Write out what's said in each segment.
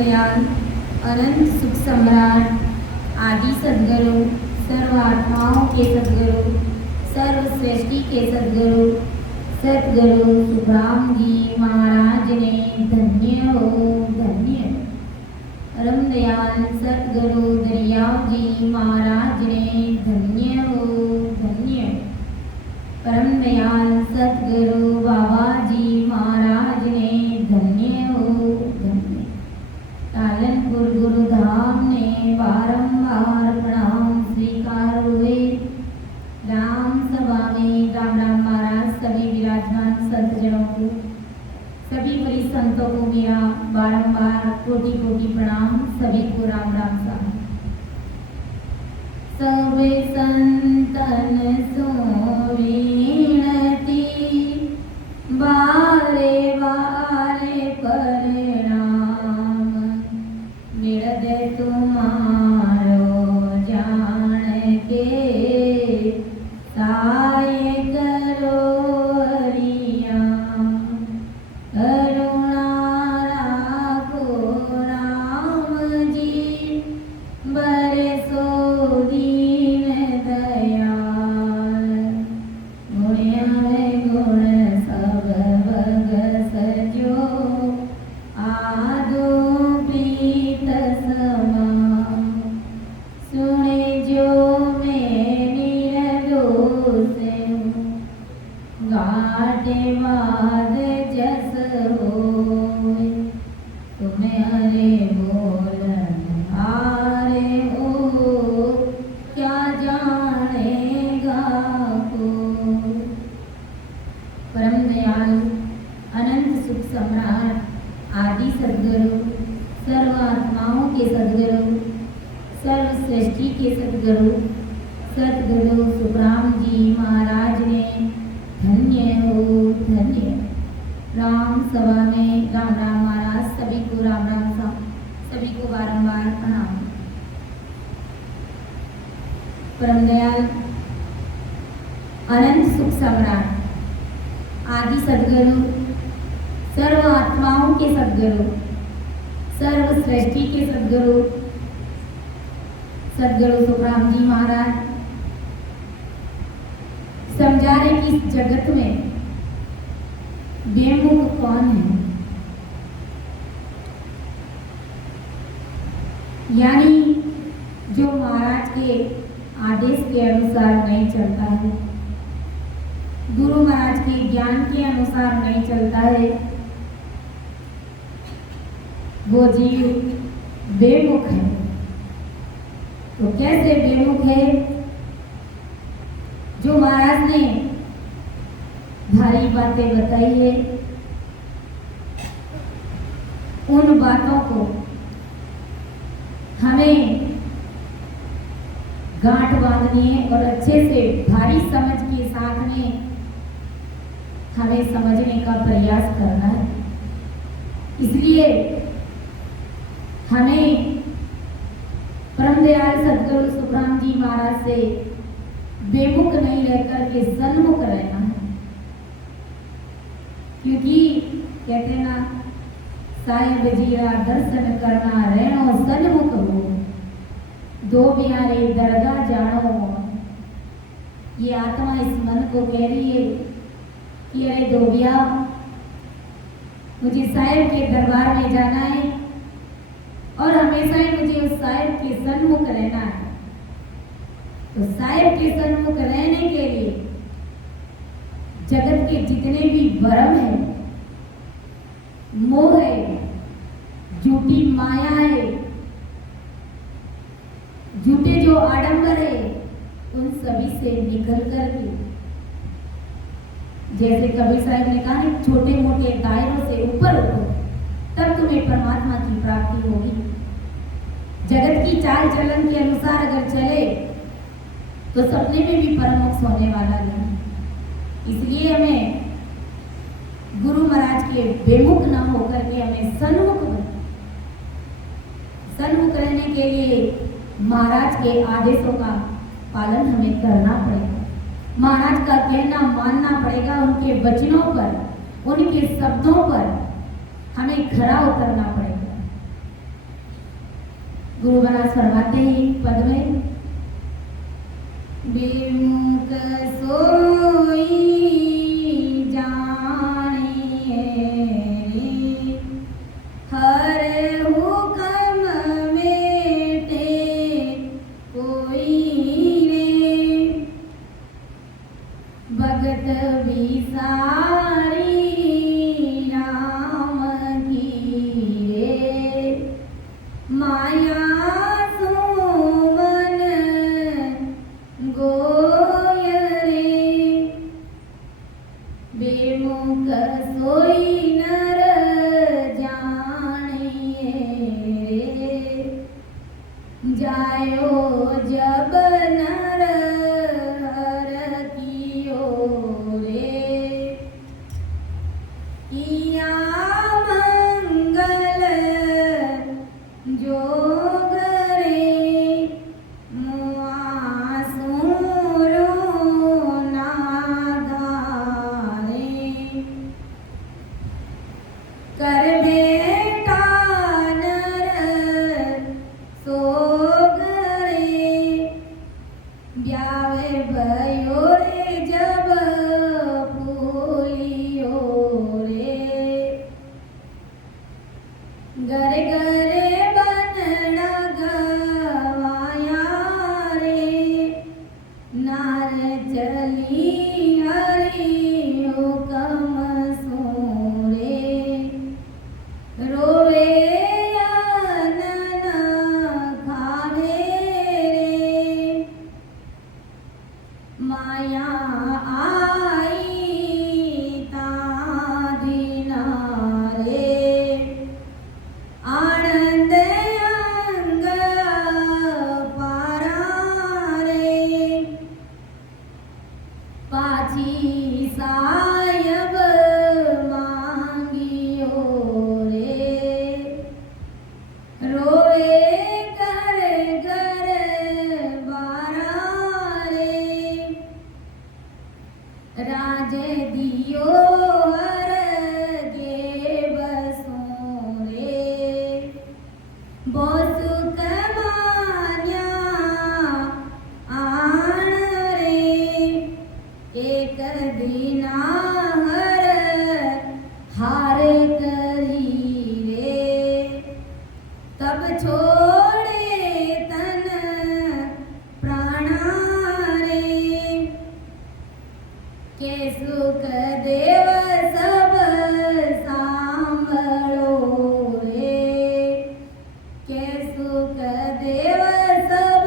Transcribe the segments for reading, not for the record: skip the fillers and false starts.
दयाल अनंत सुख सम्राट आदि सद्गुरु सर्व आत्माओं के सद्गुरु सर्व सृष्टि के सद्गुरु सतगुरु सुखराम जी महाराज ने धन्य हो धन्य। परम दयाल सतगुरु दरियाव जी महाराज ने धन्य हो धन्य। परम दयाल सतगुरु बाबा जी महाराज ने धन्य हो धन्य। पालनपुर गुरुधाम ने बारंबार प्रणाम स्वीकार हुए। राम सभा में राम राम महाराज सभी विराजमान संतजनों को सभी बड़ी संतों को मेरा बारंबार कोटि कोटि प्रणाम। सभी को राम राम साहब। सबे संतन सो विनती बारे बारे परिणाम मिलद तुम्हारो जान के साय करो हरिया करुणा राखो राम जी बरसो दीन दयाल गुण गुण सब बग सजो आदो प्रीत समा सुने जो मेरी दोष घाटे बाद जस होय तुम्हें हरे बोलन हारे हो क्या जानेगा को। परम दयाल अनंत सुख सम्राट आदि सद्गुरु सर्व आत्माओं के सद्गुरु सर्व सृष्टि के सद्गुरु सतगुरु सुखराम जी महाराज ने धन्य हो धन्य। राम सभा में राम राम महाराज सभी को राम राम सा सभी को बारंबार प्रणाम। परम दयाल अनंत सुख सम्राट आदि सद्गुरु सर्व आत्माओं के सद्गुरु सर्व सृष्टि के सद्गुरु सतगुरु सुखराम जी महाराज समझा रहे कि इस जगत में बेमुख कौन है। यानी जो महाराज के आदेश के अनुसार नहीं चलता है, गुरु महाराज के ज्ञान के अनुसार नहीं चलता है, वो जीव बेमुख है। तो कैसे बेमुख है? जो महाराज ने भारी बातें बताई है उन बातों को हमें गांठ बांधनी है और अच्छे से भारी समझ के साथ में हमें समझने का प्रयास करना है। इसलिए हमें परम दयाल सतगुरु सुखराम जी महाराज से बेमुख नहीं रहकर के सन्मुख रहना है। क्योंकि कहते ना साहिब जीरा दर्शन करना रहनो सन्मुख हो दो प्यारे दरगाह जानो। ये आत्मा इस मन को कह रही है कि अरे धोबिया मुझे साहिब के दरबार में जाना है और हमेशा ही मुझे उस साहिब के सन्मुख रहना है। तो साहिब के सन्मुख रहने के लिए जगत के जितने भी भ्रम है, मोह है, झूठी माया है, झूठे जो आडंबर है, उन सभी से निकल करके जैसे कबीर साहब ने कहा है छोटे मोटे दायरों से ऊपर उठो तब तुम्हें परमात्मा की प्राप्ति होगी। जगत की चाल चलन के अनुसार अगर चले तो सपने में भी परमोक्ष होने वाला नहीं। इसलिए हमें गुरु महाराज के बेमुख न होकर के हमें सन्मुख रहने के लिए महाराज के आदेशों का पालन हमें करना पड़ेगा। महाराज का कहना मानना पड़ेगा। उनके वचनों पर, उनके शब्दों पर हमें खरा उतरना पड़ेगा। गुरु महाराज फरमाते हैं पद में, बेमुख सोई जाने रे, हर हुक्म मेटे कोई रे, भगत बिसारी राम की रे, माया सुमन गोय रे, बेमुख सोई नर जाने रे, जायो जब नर हर कियो रे, किया मंगल जोग रे, मुआ सूरो नादारे, कर बेटा नर सोग रे, ब्यावे भयो रे जब फूलियो रे, गरे गरे बनना गवाया रे, नार चली हरि हुक्म सोरे, रोवे अन्न खावे रे, माया आई तादिना रे, आनंद अंग पारा रे, पाछी सायब मांगियो रे, रोए कर घर बारा रे, राज दियो हर गे बसों रे, बोसुक मान्या आण रे, एक दिना हर हार करी रे, तब छोड़े तन प्राणा रे, के सुख देव सब सांभळो रे, के सुख देव सब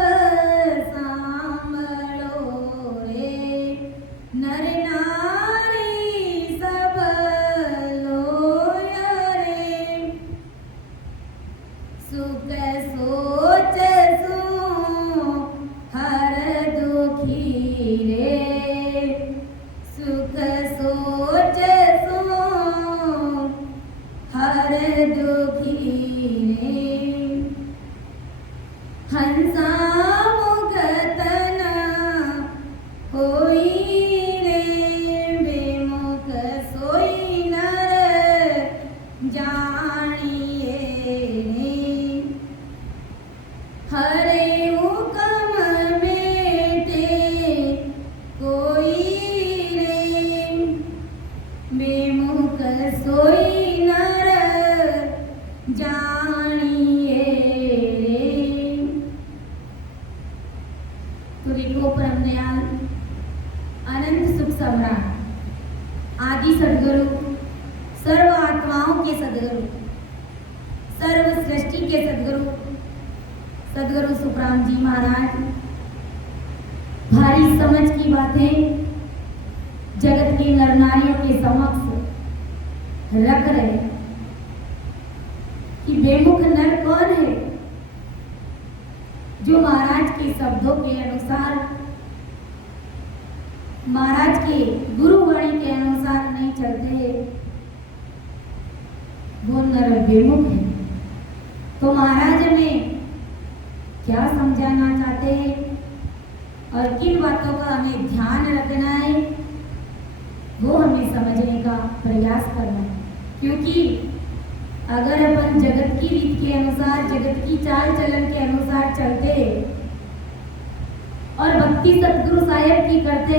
सांभळो रे, नर नारी सब लोय रे, सुख सोच सो हर दुखी रे, सुख सोच सो हर दुखी रे, हंसा मुगतन होई रे, बेमुख सोई नर जानिए रे, हरे हुक्म मेटे कोई रे, बेमुख सोई नर जानिए रे। तो देखो परम दयाल अनंत सुख सम्राट आदि सदगुरु, सर्व आत्माओं के सदगुरु, सर्व सृष्टि के सदगुरु, सदगुरु सुखराम जी महाराज भारी समझ की बातें जगत के नर नारियों के समक्ष रख रहे कि बेमुख नर कौन है जो महाराज के शब्दों के अनुसार, महाराज के गुरुवाणी के अनुसार नहीं चलते, वो नर बेमुख है। तो महाराज हमें क्या समझाना चाहते हैं और किन बातों का हमें ध्यान रखना है, वो हमें समझने का प्रयास करना है। क्योंकि अगर अपन जगत की रीत के अनुसार, जगत की चाल चलन के अनुसार चलते और भक्ति सतगुरु साहेब की करते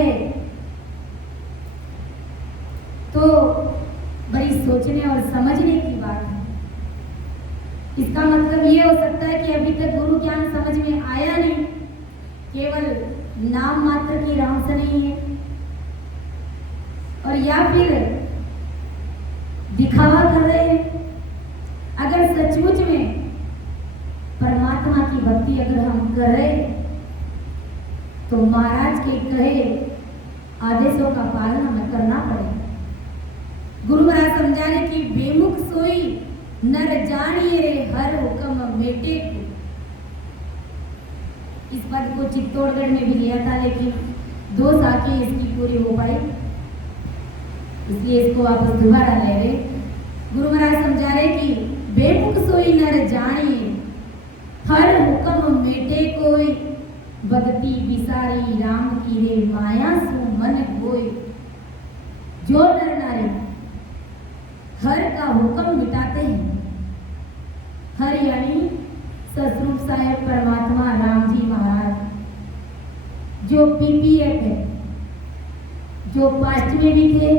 तो बड़ी सोचने और समझने की बात है। इसका मतलब ये हो सकता है कि अभी तक गुरु ज्ञान समझ में आया नहीं, केवल नाम मात्र की राम से नहीं है, और या फिर दिखावा कर रहे हैं। अगर सचमुच में परमात्मा की भक्ति अगर हम कर रहे तो महाराज के कहे आदेशों का पालन हमें करना पड़ेगा। गुरु महाराज समझा रहे कि बेमुख सोई नर जानिए रे हर हुक्म मेटे को। इस पद को चित्तौड़गढ़ में भी लिया था, लेकिन 2 साखें इसकी पूरी हो पाई, इसलिए इसको वापस दोबारा ले रहे। गुरु महाराज समझा रहे कि बेमुख सोई नर जानिए हर हुक्म मेटे कोई, भक्ति बिसारी राम की रे माया सु मन कोई। जो नर नारी हर का हुक्म मिटाते हैं, हर यानी सतरूप साहेब परमात्मा राम जी महाराज, जो पीपीएफ है, जो पास्ट में भी थे,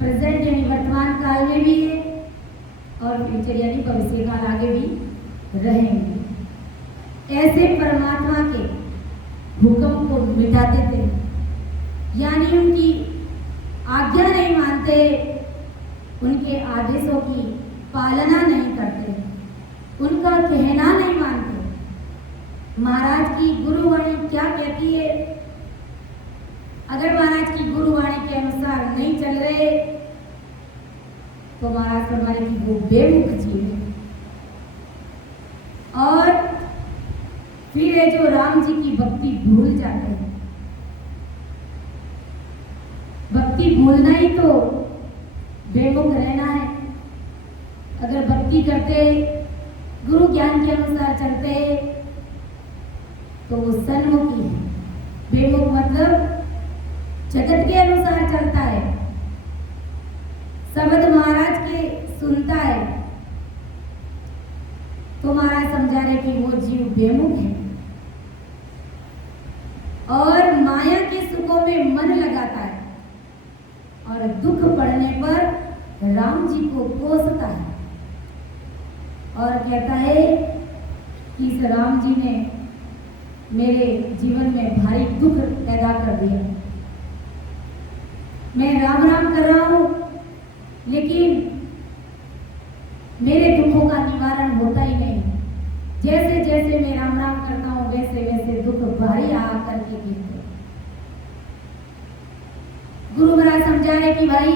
प्रेजेंट यानी वर्तमान काल में भी है, और फ्यूचर यानी भविष्य काल आगे भी रहेंगे। ऐसे परमात्मा के हुक्म को मिटाते थे, यानी उनकी आज्ञा नहीं मानते, उनके आदेशों की पालना नहीं करते, उनका कहना नहीं मानते। महाराज की गुरुवाणी क्या कहती है, अगर महाराज की गुरुवाणी के अनुसार नहीं चल रहे तो महाराज फरमाए कि वो बेमुख जीव है। और फिर है जो राम जी की भक्ति भूल जाते हैं। भक्ति भूलना ही तो बेमुख रहना है। अगर भक्ति करते, गुरु ज्ञान के अनुसार चलते तो वो सन्मुखी है। बेमुख मतलब जगत के अनुसार चलता है, शब्द महाराज के सुनता है, तो महाराज समझा रहे कि वो जीव बेमुख है और माया के सुखों में मन लगाता है, और दुख पड़ने पर राम जी को कोसता है और कहता है कि इस राम जी ने मेरे जीवन में भारी दुख पैदा कर दिया। मैं राम राम कर रहा हूं, लेकिन मेरे दुखों का निवारण होता ही नहीं। जैसे जैसे मैं राम राम करता हूं, वैसे वैसे दुख भारी आकर के गिरते। गुरु महाराज समझा रहे कि भाई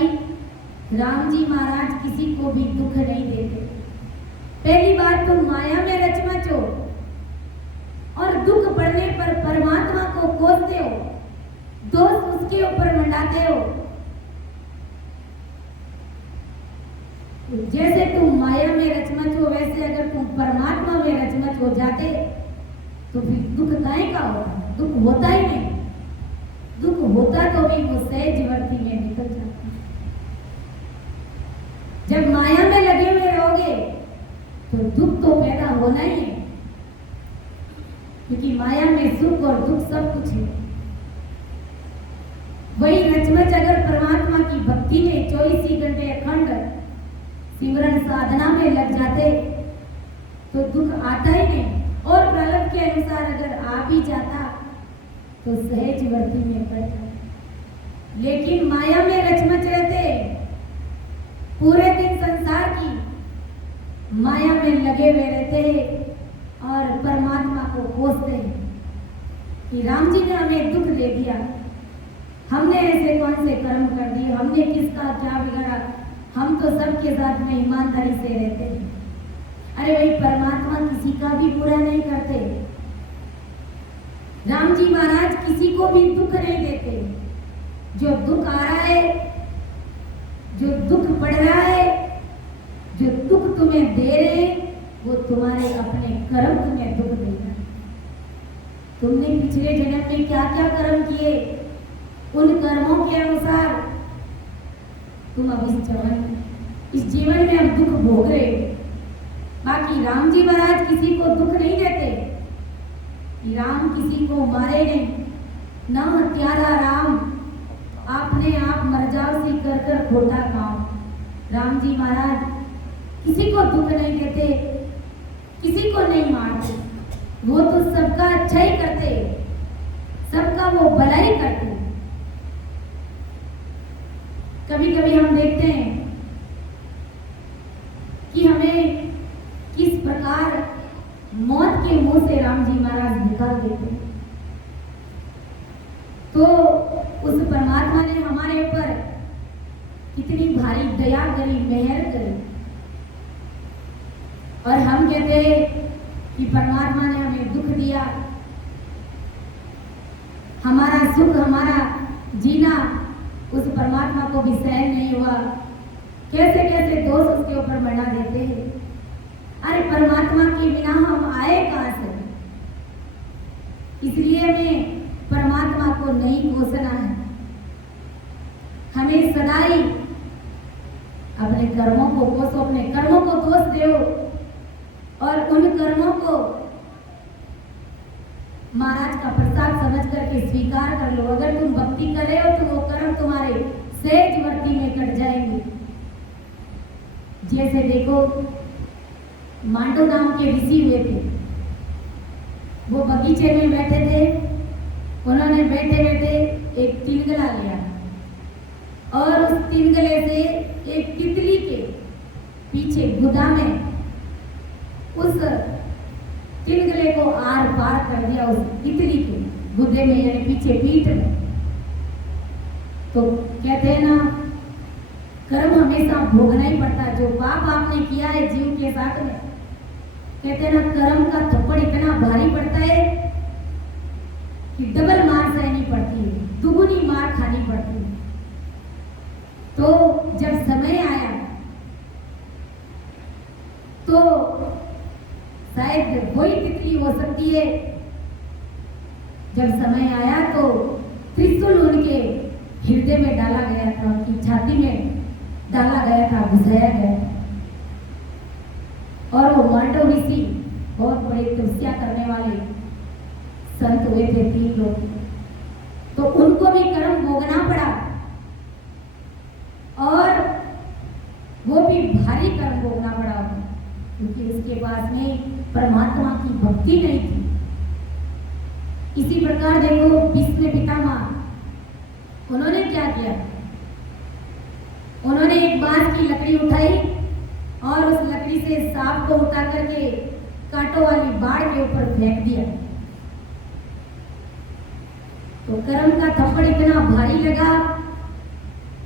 राम जी महाराज किसी को भी दुख नहीं देते। पहली बात तो माया में रचमच हो और दुख पड़ने पर परमात्मा को कोसते हो, दोष उसके ऊपर मंडाते हो। जैसे तुम माया में रचमच हो, वैसे अगर तुम परमात्मा में रचमच हो जाते तो फिर दुख काहे का होता? दुख होता ही नहीं। दुख होता तो भी वो सहज वर्ती में निकल जाता। जब माया में लगे हुए रहोगे तो दुख तो पैदा होना ही है, क्योंकि माया में सुख और दुख सब कुछ है। वही रचमच अगर परमात्मा की भक्ति में 24 घंटे अखंड सिमरन साधना में लग जाते तो दुख आता ही नहीं, और प्रलभ के अनुसार अगर आ भी जाता तो सहज वर्ती में पड़ जाता। लेकिन माया में रचमच रहते, पूरे दिन संसार की माया में लगे हुए रहते और परमात्मा को कोसते कि राम जी ने हमें दुख दे दिया, हमने ऐसे कौन से कर्म कर दिए, हमने किसका क्या बिगाड़ा, हम तो सबके साथ में ईमानदारी से रहते हैं। अरे भाई, परमात्मा किसी का भी बुरा नहीं करते। राम जी महाराज किसी को भी दुख नहीं देते। जो दुख आ रहा है, जो दुख पड़ रहा है, जो दुख तुम्हें दे रहे, वो तुम्हारे अपने कर्म तुम्हें दुख दे रहे। तुमने पिछले जन्म में क्या क्या कर्म किए, उन कर्मों के अनुसार तुम अब इस जन्म इस जीवन में हम दुख भोग रहे। बाकी राम जी महाराज किसी को दुख नहीं देते, राम किसी को मारे नहीं, न हत्यारा राम आपने आप मर जाओ सी कर कर खोटा काम। राम जी महाराज किसी को दुख नहीं देते, किसी को नहीं मारते, वो तो सबका अच्छा ही करते, सबका वो भला ही करते। कभी कभी हम देखते हैं कि हमें किस प्रकार मौत के मुंह से राम जी महाराज निकाल देते, तो उस परमात्मा ने हमारे ऊपर कितनी भारी दया करी, मेहर करी, और हम कहते हैं कि परमात्मा ने हमें दुख दिया, हमारा सुख, हमारा जीना उस परमात्मा को भी सहन नहीं हुआ। कैसे कैसे दोष उसके ऊपर मना देते हैं। अरे परमात्मा के बिना हम आए कहां से? इसलिए हमें परमात्मा को नहीं कोसना है, हमें सदाई अपने कर्मों को कोसो, अपने कर्मों को दोष दो और उन कर्मों को महाराज का प्रसाद समझ करके स्वीकार कर लो। अगर तुम भक्ति कर रहे हो तो वो कर्म तुम्हारे सहज वर्ती में कट जाएंगे। जैसे देखो, मांडू नाम के ऋषि हुए थे, वो बगीचे में बैठे थे, उन्होंने बैठे बैठे एक तिनगला लिया और उस तिनगले से एक तितली के पीछे गुदा में उस तिनगले को आर पार कर दिया, उस तितली के गुदे में यानी पीछे पीठ में। तो कहते हैं ना, कर्म हमेशा भोगना ही पड़ता। जो पाप आपने किया है जीव के साथ में, कहते हैं ना, कर्म का थप्पड़ इतना भारी पड़ता है कि डबल मार सहनी पड़ती है, दुगुनी मार खानी पड़ती है। तो जब समय आया तो शायद वही तितली हो सकती है। जब समय आया तो त्रिशूल उनके हृदय में डाला गया था, उनकी छाती में डाला गया था, घुसाया गया। और वो मांडव ऋषि बहुत बड़े तपस्या करने वाले संत हुए थे, 3 लोग, तो उनको भी कर्म भोगना पड़ा और वो भी भारी कर्म भोगना पड़ा, क्योंकि उसके पास में परमात्मा की भक्ति नहीं थी। इसी प्रकार देखो, भीष्म पितामह, उन्होंने क्या किया? उन्होंने एक बांस की लकड़ी उठाई और उस लकड़ी से सांप को उठा करके कांटों वाली बाढ़ के ऊपर फेंक दिया। तो कर्म का थप्पड़ इतना भारी लगा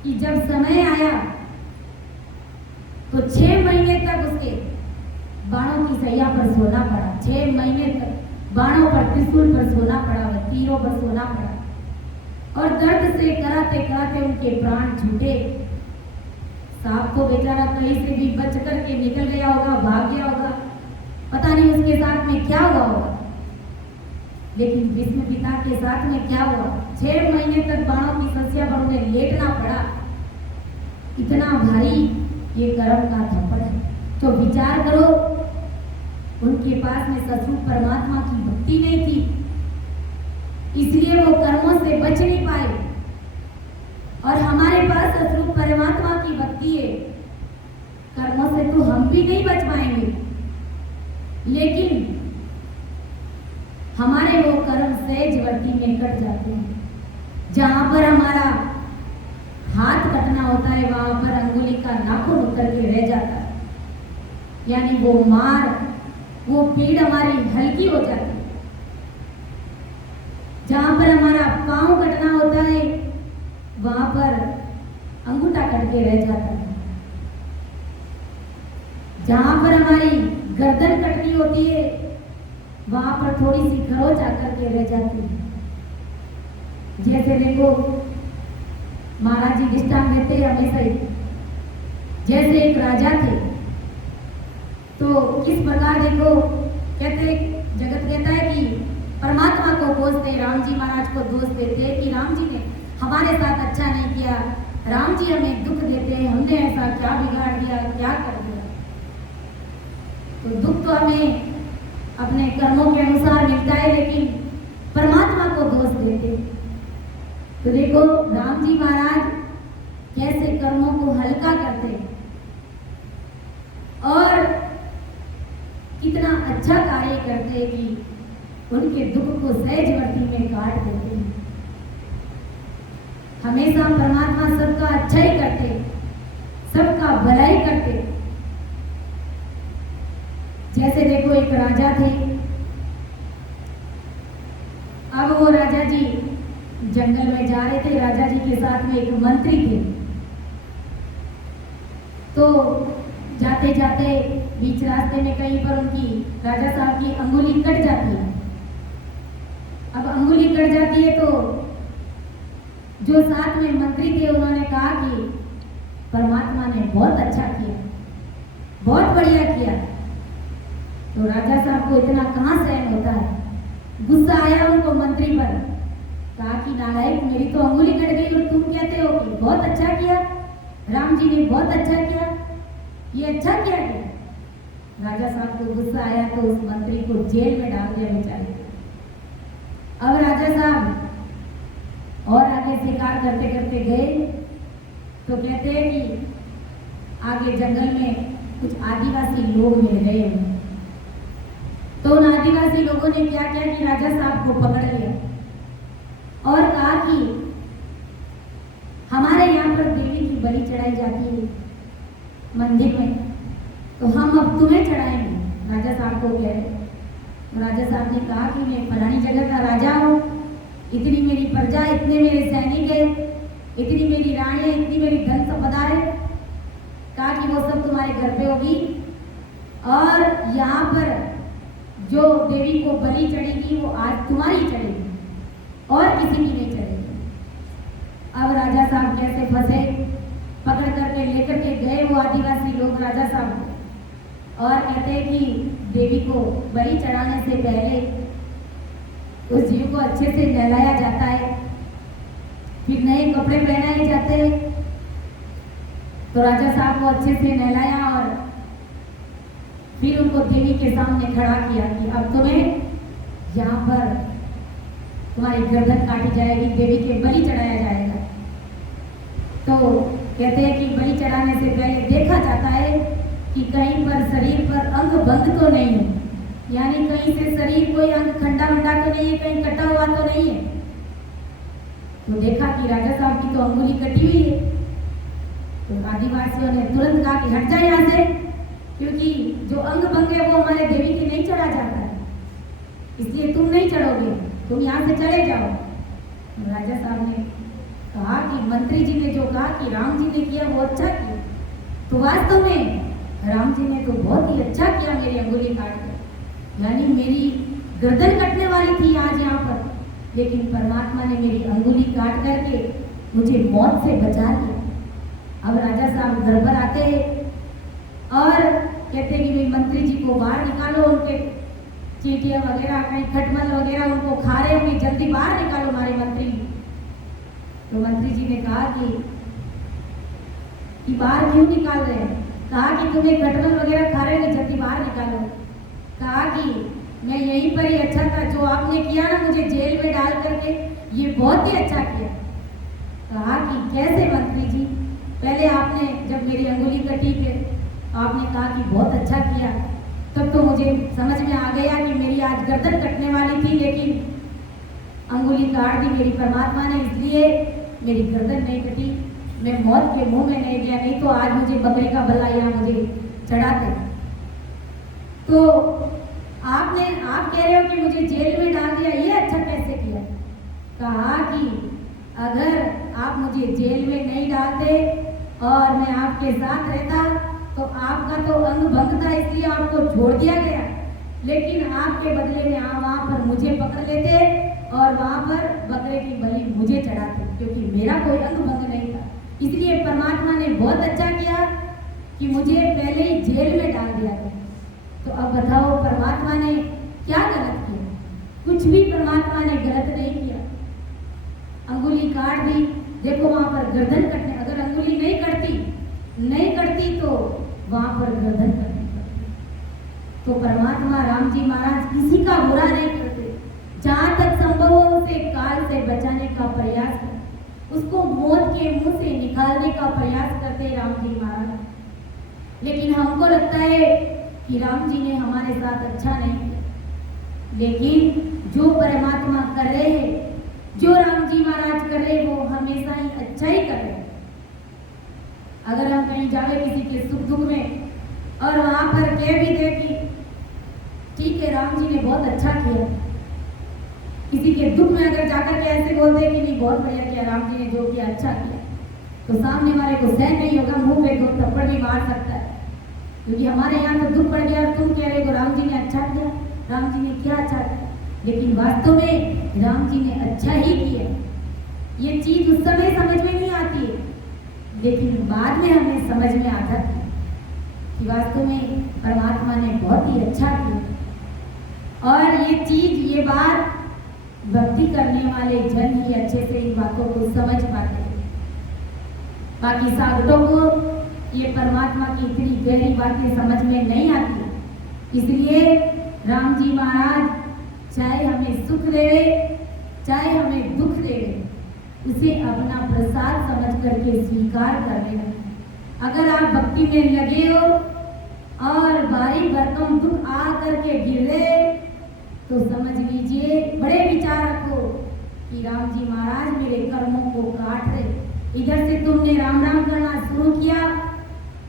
कि जब समय आया तो 6 महीने तक उसके बाणों की सैया पर सोना पड़ा। 6 महीने तक बाणों पर, त्रिशूल पर सोना पड़ा, तीरों पर सोना पड़ा, और दर्द से कराते कराते उनके प्राण छूटे। सांप को बेचारा कहीं से भी बच करके निकल गया होगा, भाग गया होगा, पता नहीं उसके साथ में क्या हुआ होगा, लेकिन भीष्म पिता के साथ में क्या हुआ? 6 महीने तक बाणों की सस्या पर उन्हें लेटना पड़ा। इतना भारी ये कर्म का थप्पड़ है। तो विचार करो, उनके पास में सचमुच परमात्मा की भक्ति नहीं थी, इसलिए वो कर्मों से बच नहीं पाए। और हमारे पास सचमुच परमात्मा की भक्ति है, कर्मों से तो हम भी नहीं बच पाएंगे, लेकिन हमारे वो कर्म सहज वर्ती में कट जाते हैं। जहां पर हमारा हाथ कटना होता है, वहां पर अंगुली का नाखून उतर के रह जाता है, यानी वो मार, वो पीड़ हमारी हल्की हो जाती है। जहां पर हमारा पांव कटना होता है, वहां पर अंगूठा कट के रह जाता है। जहां पर हमारी गर्दन कटनी होती है, वहां पर थोड़ी सी खरोच आकर के रह जाती है। जैसे देखो, महाराज जी दृष्टांत देते हैं हमेशा ही, जैसे एक राजा थे, तो किस प्रकार देखो, कहते, जगत कहता है कि परमात्मा को कोसते, राम जी महाराज को दोष देते कि राम जी ने हमारे साथ अच्छा नहीं किया, राम जी हमें दुख देते हैं, हमने ऐसा क्या बिगाड़ दिया हमें अपने कर्मों के अनुसार मिलता है, लेकिन परमात्मा को दोष देते। तो देखो राम जी महाराज कैसे कर्मों को हल्का करते और कितना अच्छा कार्य करते कि उनके दुख को सहजवर्ती में काट देते हैं। हमेशा परमात्मा सबका अच्छा ही करते, सबका भलाई करते। जैसे देखो एक राजा थे, अब वो राजा जी जंगल में जा रहे थे, राजा जी के साथ में एक मंत्री थे। तो जाते जाते बीच रास्ते में कहीं पर उनकी राजा साहब की अंगुली कट जाती है। अब अंगुली कट जाती है तो जो साथ में मंत्री थे उन्होंने कहा कि परमात्मा ने बहुत अच्छा किया, बहुत बढ़िया किया। तो राजा साहब को इतना कहाँ सहन होता है, गुस्सा आया उनको मंत्री पर। कहा कि नालायक, मेरी तो अंगुली कट गई और तुम कहते हो कि बहुत अच्छा किया, राम जी ने बहुत अच्छा किया, ये अच्छा किया क्या? राजा साहब को गुस्सा आया तो उस मंत्री को जेल में डाल दिया बेचारे। अब राजा साहब और आगे शिकार करते करते गए तो कहते हैं कि आगे जंगल में कुछ आदिवासी लोग मिल गए उन्हें। तो उन आदिवासी लोगों ने क्या किया कि राजा साहब को पकड़ लिया और कहा कि हमारे यहाँ पर देवी की बलि चढ़ाई जाती है मंदिर में, तो हम अब तुम्हें चढ़ाएंगे। राजा साहब को कह रहे। राजा साहब ने कहा कि मैं फलानी जगह का राजा हूँ, इतनी मेरी प्रजा, इतने मेरे सैनिक है, इतनी मेरी रानी, इतनी मेरी धन संपदा है। कहा कि वो सब तुम्हारे घर पे होगी और यहाँ पर जो देवी को बलि चढ़ेगी वो आज तुम्हारी चढ़ेगी और किसी की नहीं चढ़ेगी। अब राजा साहब कैसे फंसे, पकड़ करके लेकर के गए वो आदिवासी लोग राजा साहब और कहते हैं कि देवी को बलि चढ़ाने से पहले उस जीव को अच्छे से नहलाया जाता है, फिर नए कपड़े पहनाए जाते हैं। तो राजा साहब को अच्छे से नहलाया और फिर उनको देवी के सामने खड़ा किया कि अब तुम्हें यहाँ पर तुम्हारी गर्दन काटी जाएगी, देवी के बलि चढ़ाया जाएगा। तो कहते हैं कि बलि चढ़ाने से पहले देखा जाता है कि कहीं पर शरीर पर अंग भंग तो नहीं है, यानी कहीं से शरीर कोई अंग खंडा वंडा तो नहीं है, कहीं कटा हुआ तो नहीं है। तो देखा कि राजा साहब की तो अंगुली कटी हुई है। तो आदिवासियों ने तुरंत कहा कि हट जाए यहाँ से, क्योंकि जो अंग भंग है वो हमारे देवी के नहीं चढ़ा जाता है, इसलिए तुम नहीं चढ़ोगे, तुम यहाँ से चले जाओ। तो राजा साहब ने कहा कि मंत्री जी ने जो कहा कि राम जी ने किया वो अच्छा किया, तो वास्तव में राम जी ने तो बहुत ही अच्छा किया मेरी अंगुली काट कर, यानी मेरी गर्दन कटने वाली थी आज यहाँ पर, लेकिन परमात्मा ने मेरी अंगुली काट करके मुझे मौत से बचा लिया। अब राजा साहब घर पर आते और कहते कि भाई मंत्री जी को बाहर निकालो, उनके चींटियां वगैरह कहीं खटमल वगैरह उनको खा रहे होंगे, जल्दी बाहर निकालो हमारे मंत्री। तो मंत्री जी ने कहा कि बाहर क्यों निकाल रहे हैं? कहा कि तुम्हें खटमल वगैरह खा रहे होंगे, जल्दी बाहर निकालो। कहा कि मैं यहीं पर ही अच्छा था, जो आपने किया ना मुझे जेल में डाल करके, ये बहुत ही अच्छा किया। कहा कि कैसे मंत्री जी, पहले आपने जब मेरी अंगुली कटी के आपने कहा कि बहुत अच्छा किया, तब तो मुझे समझ में आ गया कि मेरी आज गर्दन कटने वाली थी, लेकिन अंगुली काट दी मेरी परमात्मा ने, इसलिए मेरी गर्दन नहीं कटी, मैं मौत के मुंह में नहीं गया, नहीं तो आज मुझे बकरे का बल्ला यहाँ मुझे चढ़ाते। तो आप कह रहे हो कि मुझे जेल में डाल दिया, ये अच्छा कैसे किया? कहा कि अगर आप मुझे जेल में नहीं डालते और मैं आपके साथ रहता तो आपका तो अंग भंग था, इसलिए आपको छोड़ दिया गया, लेकिन आपके बदले में आप वहाँ पर मुझे पकड़ लेते और वहाँ पर बकरे की बलि मुझे चढ़ाते, क्योंकि मेरा कोई अंग भंग नहीं था। इसलिए परमात्मा ने बहुत अच्छा किया कि मुझे पहले ही जेल में डाल दिया था। तो अब बताओ परमात्मा ने क्या गलत किया? कुछ भी परमात्मा ने गलत नहीं किया। अंगुली काट दी, देखो वहाँ पर गर्दन कटने, अगर अंगुली नहीं कटती तो वहाँ पर गर्दन कटनी पड़ती। तो परमात्मा राम जी महाराज किसी का बुरा नहीं करते। जहाँ तक संभव हो उसे काल से बचाने का प्रयास करते, उसको मौत के मुंह से निकालने का प्रयास करते राम जी महाराज। लेकिन हमको लगता है कि राम जी ने हमारे साथ अच्छा नहीं किया, लेकिन जो परमात्मा कर रहे हैं, जो राम जी महाराज कर रहे हैं, वो हमेशा ही अच्छा ही कर रहे हैं। अगर हम कहीं जावे किसी के सुख दुख में और वहां पर कह भी दे कि ठीक है राम जी ने बहुत अच्छा किया, किसी के दुख में अगर जाकर के ऐसे बोलते कि नहीं बहुत बढ़िया किया राम जी ने जो किया अच्छा किया, तो सामने वाले को सहन नहीं होगा, मुंह पे दो थप्पड़ भी मार सकता है। क्योंकि हमारे यहाँ तो दुख पड़ गया और तुम कह रहे हो राम जी ने अच्छा किया, राम जी ने क्या अच्छा किया। लेकिन वास्तव में राम जी ने अच्छा ही किया। ये चीज उस समय समझ में नहीं आती है, लेकिन बाद में हमें समझ में आता है कि वास्तव में परमात्मा ने बहुत ही अच्छा किया। और ये चीज, ये बात भक्ति करने वाले जन ही अच्छे से इन बातों को समझ पाते हैं। बाकी साधकों को ये परमात्मा की इतनी गहरी बातें समझ में नहीं आती। इसलिए राम जी महाराज चाहे हमें सुख देवे, चाहे हमें दुख देवे, उसे अपना प्रसाद समझ करके स्वीकार कर लेना। अगर आप भक्ति में लगे हो और भारी भरकम दुख आ करके गिरे तो समझ लीजिए, बड़े विचार रखो कि राम जी महाराज मेरे कर्मों को काट रहे। इधर से तुमने राम राम करना शुरू किया,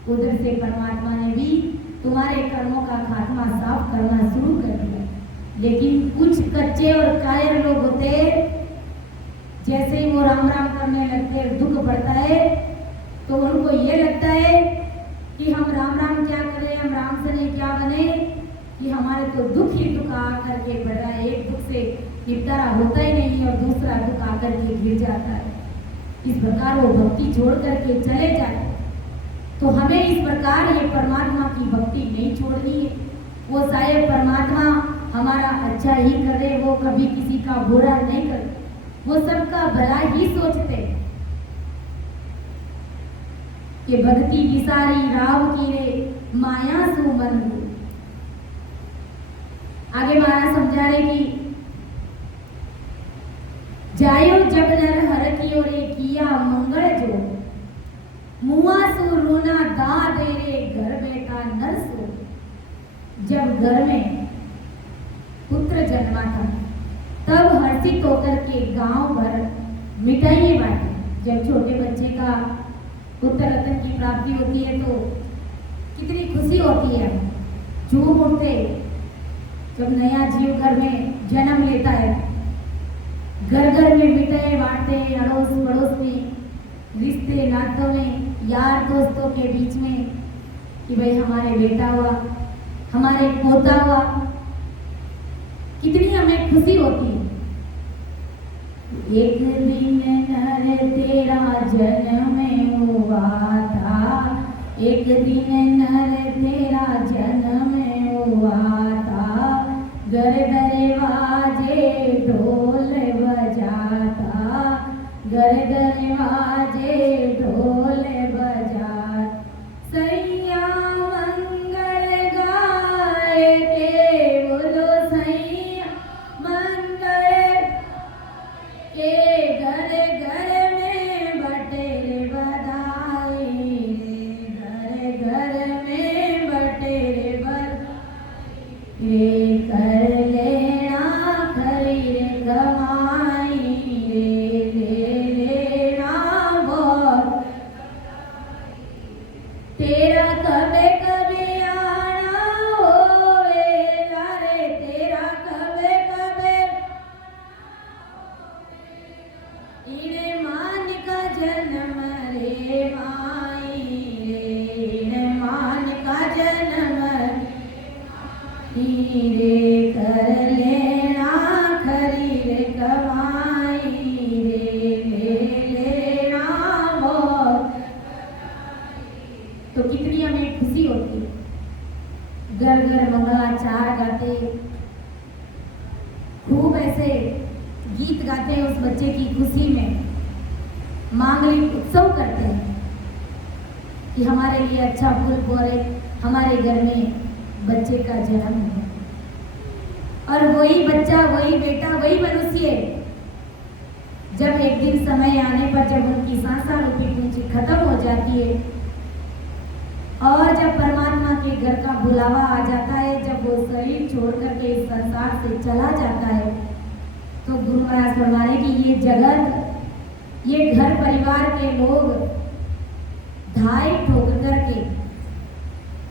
उधर से परमात्मा ने भी तुम्हारे कर्मों का खात्मा साफ करना शुरू कर दिया। लेकिन कुछ कच्चे और कायर लोग होते, जैसे ही वो राम राम करने लगते दुख बढ़ता है तो उनको ये लगता है कि हम राम राम क्या करें, हम राम से नहीं क्या बने, कि हमारे तो दुख ही दुख आकर के बढ़ रहा है। एक दुख से निपटारा होता ही नहीं और दूसरा दुख आकर के गिर जाता है। इस प्रकार वो भक्ति छोड़ करके चले जाते। तो हमें इस प्रकार ये परमात्मा की भक्ति नहीं छोड़नी है। वो शायद परमात्मा हमारा अच्छा ही करे, वो कभी किसी का बुरा नहीं करे, वो सबका भला ही सोचते हैं। कि भक्ति विसारी राव की रे माया सु मन को। आगे महाराज समझा रहे कि जायो जब नर हर की ओरे किया मंगल जो, मुआ सो रोना दा दे रे घर बेटा नर सो। जब घर में पुत्र जन्मा था तब हर्षित होकर के गांव भर मिठाइयां बांटी। जब छोटे बच्चे का पुत्र रत्न की प्राप्ति होती है तो कितनी खुशी होती है, झूम उठते। जब नया जीव घर में जन्म लेता है, घर घर में मिठाइयां बांटते, अड़ोस पड़ोस में, रिश्ते नातों में, यार दोस्तों के बीच में कि भाई हमारे बेटा हुआ, हमारे पोता हुआ, कितनी हमें खुशी होती है। एक दिन नर तेरा जन्म हुआ था, एक दिन नर तेरा जन्म हुआ था, घर दरवाजे ढोल बजाता, घर दरवाजे ढोल बजा, सैया मंगल गाए के बोलो, सैया मंगल के घर घर में बटेरे बधाई रे, घर घर में बटेरे बधाई रे, कर लेना खरी कमाई रे, ले लेना बहुत तेरा कबे कबे आना होएगा रे, तेरा कबे कबे इने मान का जन्म रे माई रे, इने मान का जन्म रे, कर लेना खरी रे कमाई रे, ले लेना बहुत। तो कितनी हमें खुशी होती है। घर घर मंगलाचार गाते, खूब ऐसे गीत गाते हैं उस बच्चे की खुशी में, मांगलिक उत्सव करते हैं कि हमारे लिए अच्छा फूल बोरे, हमारे घर में बच्चे का जन्म है और वही बच्चा, वही बेटा, वही मनुष्य जब एक दिन समय आने पर जब उनकी सांसा रूपी पूंजी खत्म हो जाती है और जब परमात्मा के घर का बुलावा आ जाता है, जब वो शरीर छोड़ करके इस संसार से चला जाता है, तो गुरु महाराज फरमा रहे कि ये जगत, ये घर परिवार के लोग धाई ठोक करके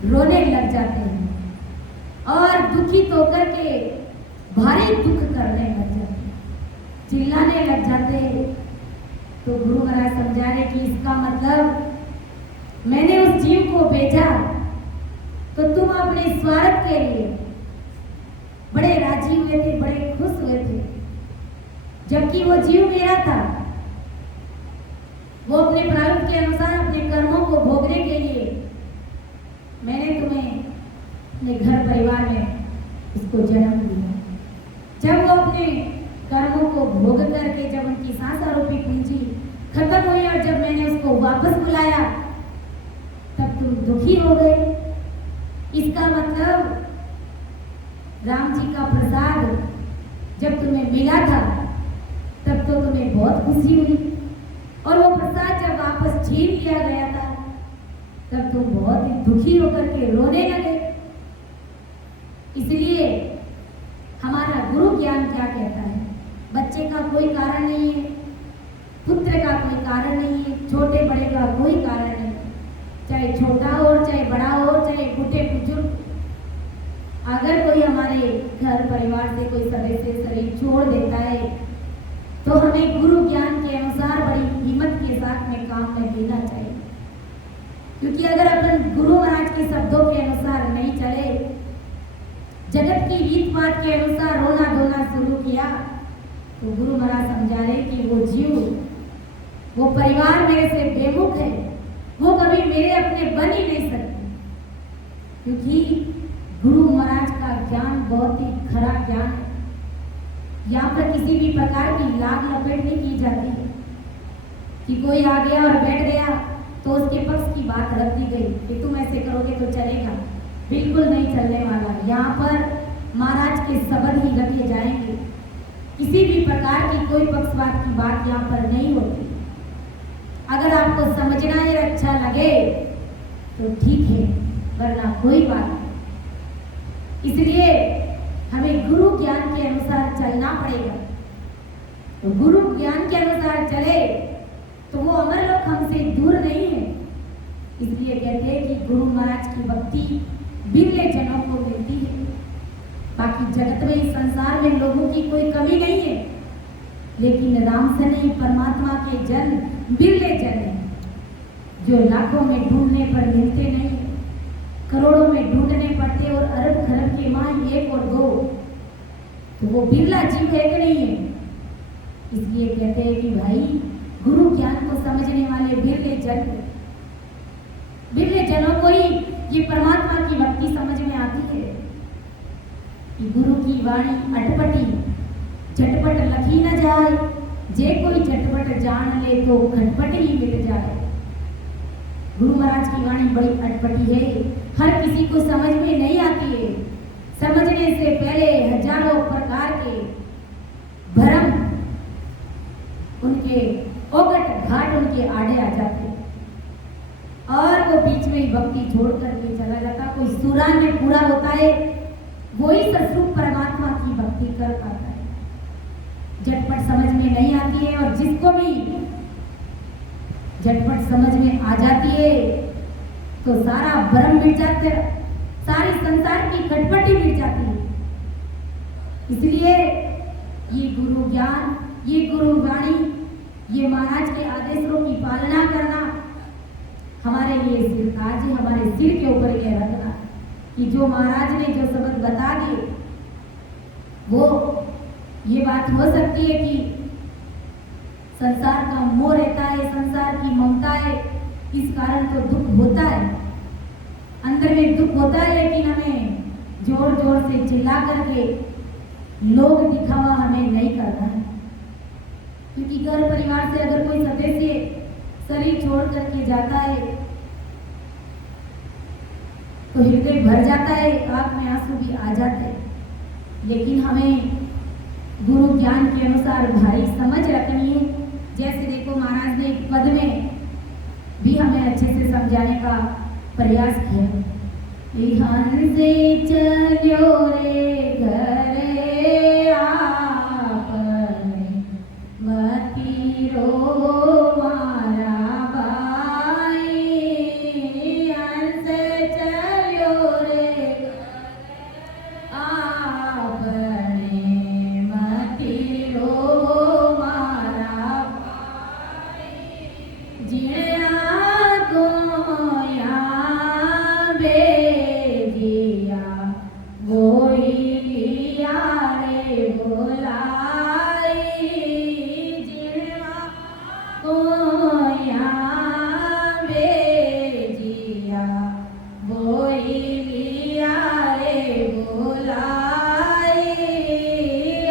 रोने लग जाते हैं और दुखित होकर के भारी दुख करने लग जाते हैं, चिल्लाने लग जाते हैं। तो गुरु महाराज समझा रहे कि इसका मतलब मैंने उस जीव को भेजा तो तुम अपने स्वार्थ के लिए बड़े राजी हुए थे, बड़े खुश हुए थे, जबकि वो जीव मेरा था। वो अपने प्रारब्ध के अनुसार अपने कर्मों को भोगने के लिए मैंने तुम्हें अपने घर परिवार में इसको जन्म दिया। जब वो अपने कर्मों को भोग करके जब उनकी सांस रूपी पूंजी खत्म हुई और जब मैंने उसको वापस बुलाया, तब तुम दुखी हो गए। इसका मतलब राम जी का प्रसाद जब तुम्हें मिला था तब तो तुम्हें बहुत खुशी हुई, और वो प्रसाद जब वापस छीन लिया गया था तब तुम बहुत ही दुखी होकर के रोने लगे। इसलिए हमारा गुरु ज्ञान क्या कहता है, बच्चे का कोई कारण नहीं है, पुत्र का कोई कारण नहीं है, छोटे बड़े का कोई कारण नहीं, चाहे छोटा हो चाहे बड़ा हो, चाहे बूढ़े बुजुर्ग, अगर कोई हमारे घर परिवार से कोई सदस्य शरीर छोड़ देता है तो हमें गुरु ज्ञान के अनुसार बड़ी हिम्मत के साथ में काम में देना चाहिए। क्योंकि अगर अपन गुरु महाराज के शब्दों के अनुसार नहीं चले, जगत की रीत बात के अनुसार रोना धोना शुरू किया, तो गुरु महाराज समझा रहे कि वो जीव, वो परिवार मेरे से बेमुख है, वो कभी मेरे अपने बन ही नहीं सकते। क्योंकि गुरु महाराज का ज्ञान बहुत ही खरा ज्ञान है। यहाँ पर किसी भी प्रकार की लाग लपेट नहीं की जाती कि कोई आ गया और बैठ गया तो उसके पक्ष की बात रख दी गई कि तुम ऐसे करोगे तो चलेगा। बिल्कुल नहीं चलने वाला। यहाँ पर महाराज के शब्द ही रखे जाएंगे। किसी भी प्रकार की कोई पक्षपात की बात यहाँ पर नहीं होती। अगर आपको समझना ये अच्छा लगे तो ठीक है, वरना कोई बात नहीं। इसलिए हमें गुरु ज्ञान के अनुसार चलना पड़ेगा। तो गुरु ज्ञान के अनुसार चले तो वो अमरलोक हमसे दूर नहीं है। इसलिए कहते हैं कि गुरु महाराज की भक्ति बिरले जनों को मिलती है। बाकी जगत में, इस संसार में लोगों की कोई कमी नहीं है, लेकिन राम से नहीं, परमात्मा के जन बिरले जन है, जो लाखों में ढूंढने पर मिलते नहीं, करोड़ों में ढूंढने पड़ते और अरब खरब के मां एक और दो, तो वो बिरला जीव है कि नहीं है। इसलिए कहते हैं कि भाई गुरु ज्ञान को समझने वाले बिरले जन, बिरले जनों को ही ये परमात्मा की भक्ति समझ में आती है कि गुरु की वाणी अटपटी झटपट लखी न जाए, जे कोई झटपट जान ले तो खटपट ही मिल जाए। गुरु महाराज की वाणी बड़ी अटपटी है, हर किसी को समझ में नहीं आती है। समझने से पहले हजारों प्रकार के भ्रम, उनके ओगट घाट उनके आड़े आ जाते हैं और वो बीच में ही भक्ति छोड़ करके चला जाता। कोई सुरान में पूरा होता है, वही सत्स्वरूप परमात्मा की भक्ति कर पाता है। झटपट समझ में नहीं आती है, और जिसको भी झटपट समझ में आ जाती है तो सारा भ्रम मिट जाता है, सारी संसार की खटपटी मिट जाती है। इसलिए ये गुरु ज्ञान, ये गुरु वाणी, ये महाराज के आदेशों की पालना करना हमारे लिए सिरताज है। हमारे सिर के ऊपर यह रखना कि जो महाराज ने जो शब्द बता दिए, वो ये बात हो सकती है कि संसार का मोह रहता है, संसार की ममता है, इस कारण तो दुख होता है, अंदर में दुख होता है, लेकिन हमें जोर जोर से चिल्ला करके लोग दिखावा हमें नहीं करना है। क्योंकि घर परिवार से अगर कोई सदस्य शरीर छोड़ करके जाता है तो हृदय भर जाता है, आँख में आंसू भी आ जाते हैं। लेकिन हमें गुरु ज्ञान के अनुसार भारी समझ रखनी है। जैसे देखो महाराज ने एक पद में भी हमें अच्छे से समझाने का प्रयास किया। हंसे चलो रे घरे आपने, मती रो मारा भाई। हंसे चलो रे आपने, मती रो मारा भाई। जिया को या बेजिया गोई लिया रे बोलाई। जिया को या बेजिया गोई लिया रे बोलाई।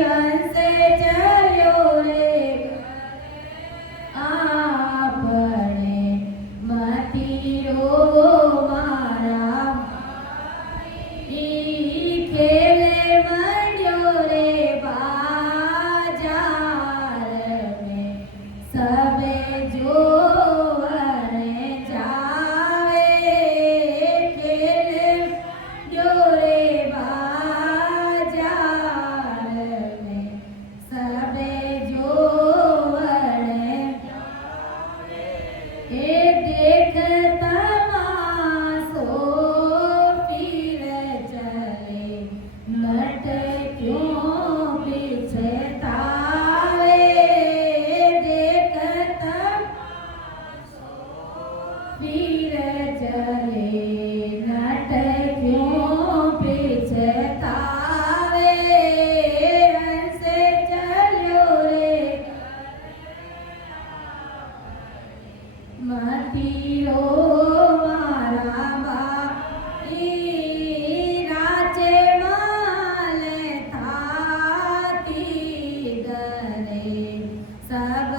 हंसे चलो रे आपने, मती रो मारा भाई। खेले मंड्यो रे बाजार में, सबे जोवन जावे। खेले मंड्यो रे बाजार में, सबे जोवन ए देख तमाशो फिर चले, नट क्यों पछतावे। देख तमाशो फिर चले, नट क्यों पछतावे। हंसे चलो रे मती रो मारा भाई। राजे माल थाती गरे, सब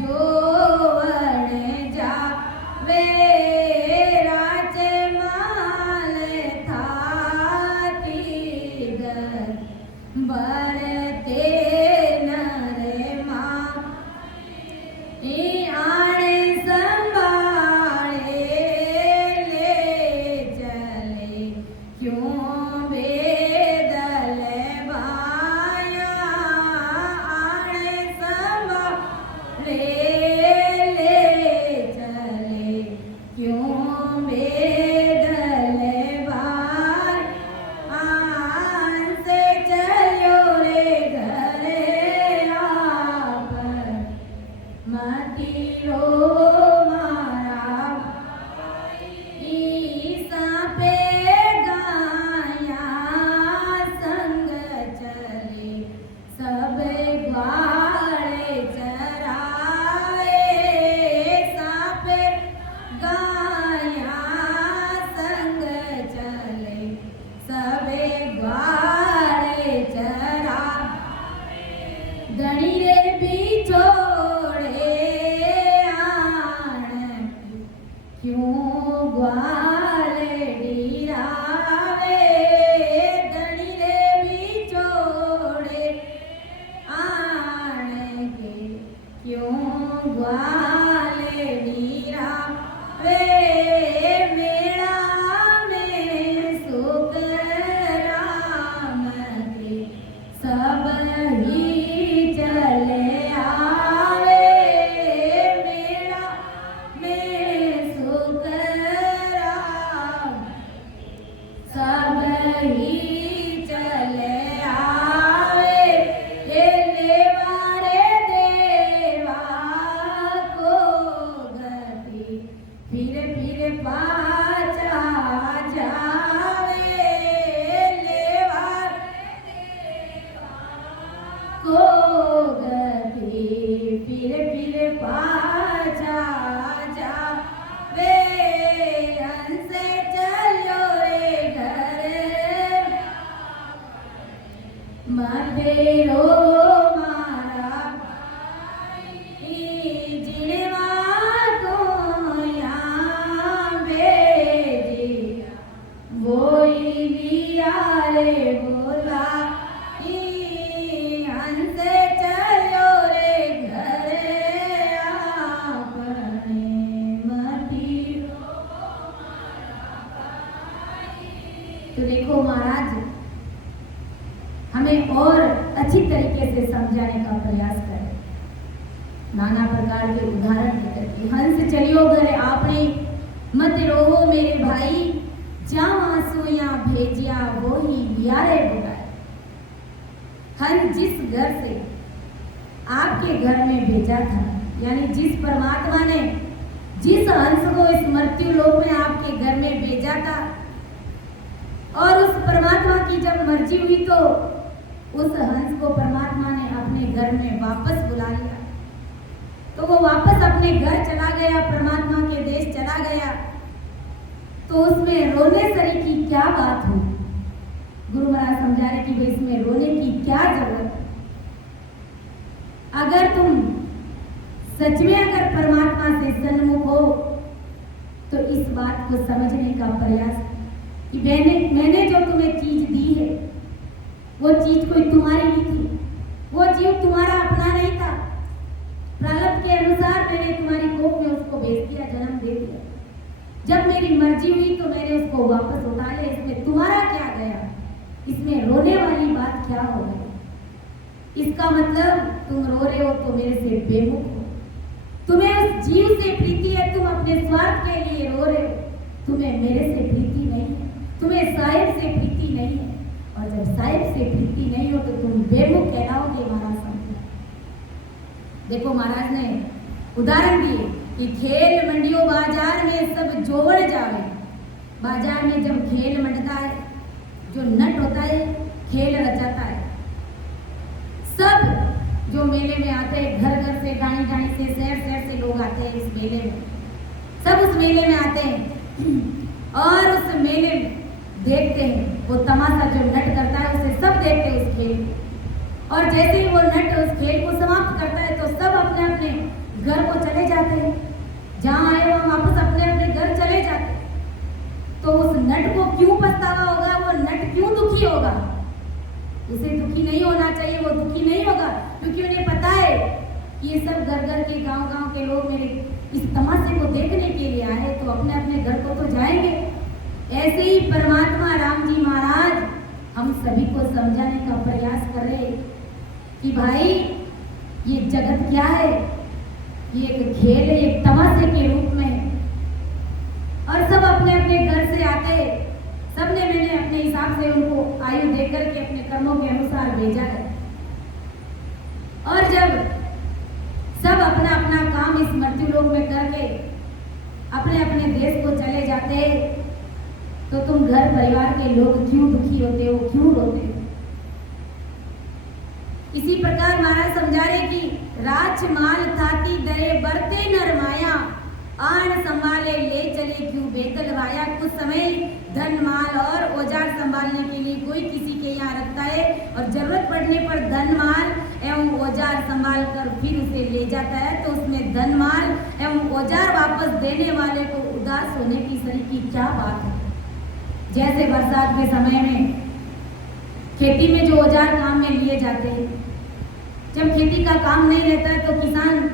जोवन जावे। राजे माल थाती गरे, बरते नरे माँ आणे संभाले ले चले। क्यों बेदल भाया, आणे संभाले ले चले। क्यों बेदल भाया। हंसे चलो रे घरे आप, मती रो मारा भाई। सापे गाया संग चले, सब ग्वाले चरावे। सापे गाया संग चले, सबे ग्वाले चरावे। गणी रे बिछोड़े आण, क्यों ग्वाले डीरावे। गणी रे बिछोड़े आण के, क्यों ग्वाले डीरावे। मेला में सुख राम के, सब ही चले आवे। मेला में सुख राम, सब ही चले आवे। ये लेवा रे देवा को गति, फिर पाचा जावे। लेवा को गति, फिर पाचा जावे। हंसे चलो रे घर, मतेरो मारा भाई। जिणवा को या बेजिया वो हमें और अच्छी तरीके से समझाने का प्रयास करें। नाना प्रकार के उदाहरण देकर के हंस चलियो घर आपने मत रोहो मेरे भाई, जाओ आंसुया भेजिया वो ही लियारे बुलाए। हंस जिस घर से आपके घर में भेजा था, यानी जिस परमात्मा ने जिस हंस को इस मृत्यु लोक में आपके घर में भेजा था, और उस परमात्मा की जब मर्जी हुई तो उस हंस को परमात्मा ने अपने घर में वापस बुला लिया। तो वो वापस अपने घर चला गया, परमात्मा के देश चला गया। तो उसमें रोने सरी की क्या बात हुई? गुरु महाराज समझा रहे कि भाई इसमें रोने की क्या जरूरत है। अगर तुम सच में अगर परमात्मा से सन्मुख हो तो इस बात को समझने का प्रयास कि मैंने जो तुम्हें चीज दी है वो चीज कोई तुम्हारी नहीं थी, वो जीव तुम्हारा अपना नहीं था। प्रारब्ध के अनुसार मैंने तुम्हारी कोख में उसको भेज दिया, जन्म दे दिया। जब मेरी मर्जी हुई तो मैंने उसको वापस उठा लिया। इसमें तुम्हारा क्या गया? इसमें रोने वाली बात क्या हो गई? इसका मतलब तुम रो रहे हो तो मेरे से बेमुख हो। तुम्हें उस जीव से प्रीति है, तुम अपने स्वार्थ के लिए रो रहे हो। तुम्हें मेरे से प्रीति नहीं है, तुम्हें साहिब से प्रीति नहीं है। और जब साहिब से प्रीति नहीं हो तो तुम बेमुख कहलाओगे। महाराज समझे। देखो महाराज ने उदाहरण दिए कि खेल मंडियो बाजार में सब जोड़ जावे। बाजार में जब खेल मंडता है, जो नट होता है खेल रचाता है, सब जो मेले में आते हैं, घर घर से गाड़ी गाड़ी से शहर शहर से लोग आते हैं इस मेले में, सब उस मेले में आते हैं और उस मेले में देखते हैं वो तमाशा जो नट करता है, उसे सब देखते हैं उस खेल को। और जैसे ही वो नट उस खेल को समाप्त करता है तो सब अपने अपने घर को चले जाते हैं। जहाँ आए वो वापस अपने अपने घर चले जाते हैं। तो उस नट को क्यों पछतावा होगा? वो नट क्यों दुखी होगा? उसे दुखी नहीं होना चाहिए, वो दुखी नहीं होगा क्योंकि उन्हें पता है कि ये सब घर घर के गांव गांव के लोग मेरे इस तमाशे को देखने के लिए आए, तो अपने अपने घर को तो जाएंगे। ऐसे ही परमात्मा राम जी महाराज हम सभी को समझाने का प्रयास कर रहे कि भाई ये जगत क्या है? ये एक खेल है, एक तमाशे के रूप में, और सब अपने अपने घर से आते, सबने मैंने अपने हिसाब से उनको आयु देकर के अपने कर्मों के अनुसार भेजा है। और जब सब अपना अपना काम इस मृत्यु लोक में करके अपने अपने देश को चले जाते, तो तुम घर परिवार के लोग क्यों दुखी होते हो, क्यों रोते हो? इसी प्रकार महाराज समझा रहे कि राज माल थाती दरे बरते नर माया, आन संभाले ले चले क्यों बेतल वाया। कुछ समय धन माल और औजार संभालने के लिए कोई किसी के यहाँ रखता है और जरूरत पड़ने पर धन माल एवं औजार संभाल कर फिर उसे ले जाता है। तो उसमें धन माल एवं औजार वापस देने वाले को उदास होने की सरी की क्या बात है? जैसे बरसात के समय में खेती में जो औजार काम में लिए जाते हैं, जब खेती का काम नहीं रहता है तो किसान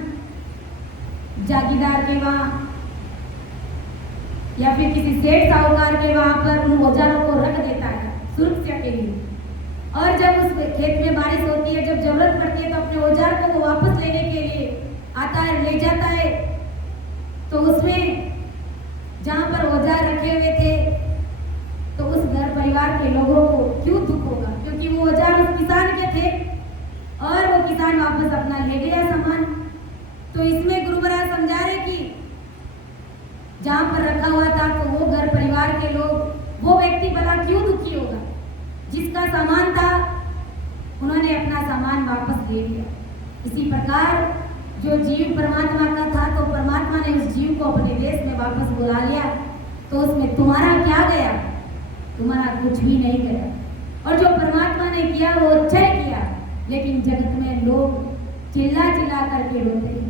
जागीरदार के वहाँ या फिर किसी सेठ साहूकार के वहाँ पर उन औजारों को रख देता है सुरक्षा के लिए। और जब उस खेत में बारिश होती है, जब जरूरत पड़ती है तो अपने औजार को वो वापस लेने के लिए आता है, ले जाता है। तो उसमें जहाँ पर औजार रखे हुए थे तो उस घर परिवार के लोगों को क्यों दुख होगा? क्योंकि वो औजार उस किसान के थे और वो किसान वापस अपना ले गया सामान। तो इसमें गुरु महाराज समझा रहे कि जहाँ पर रखा हुआ था तो वो घर परिवार के लोग, वो व्यक्ति भला क्यों दुखी होगा? जिसका सामान था उन्होंने अपना सामान वापस ले लिया। इसी प्रकार जो जीव परमात्मा का था तो परमात्मा ने उस जीव को अपने देश में वापस बुला लिया। तो उसमें तुम्हारा क्या गया? तुम्हारा कुछ भी नहीं गया। और जो परमात्मा ने किया वो अच्छा ही किया, लेकिन जगत में लोग चिल्ला चिल्ला करके रोते हैं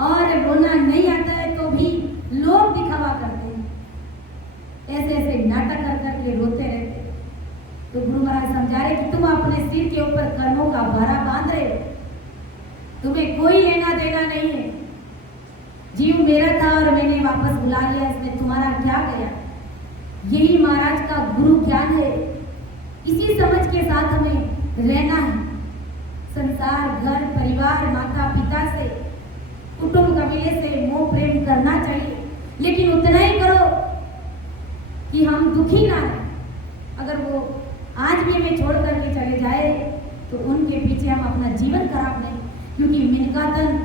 और रोना नहीं आता है तो भी लोग दिखावा करते हैं, ऐसे ऐसे नाटक कर करके रोते रहते हैं। तो गुरु महाराज समझा रहे कि तुम अपने सिर के ऊपर कर्मों का भारा बांध रहे हो, तुम्हें कोई लेना देना नहीं है। जीव मेरा था और मैंने वापस बुला लिया, इसमें तुम्हारा क्या गया? यही महाराज का गुरु ज्ञान है। इसी समझ के साथ हमें रहना है। संसार, घर, परिवार, माता पिता से, कुटुंब कबीले से मोह प्रेम करना चाहिए, लेकिन उतना ही करो कि हम दुखी ना रहें। अगर वो आज भी हमें छोड़ करके चले जाए तो उनके पीछे हम अपना जीवन खराब नहीं, क्योंकि मिनकातन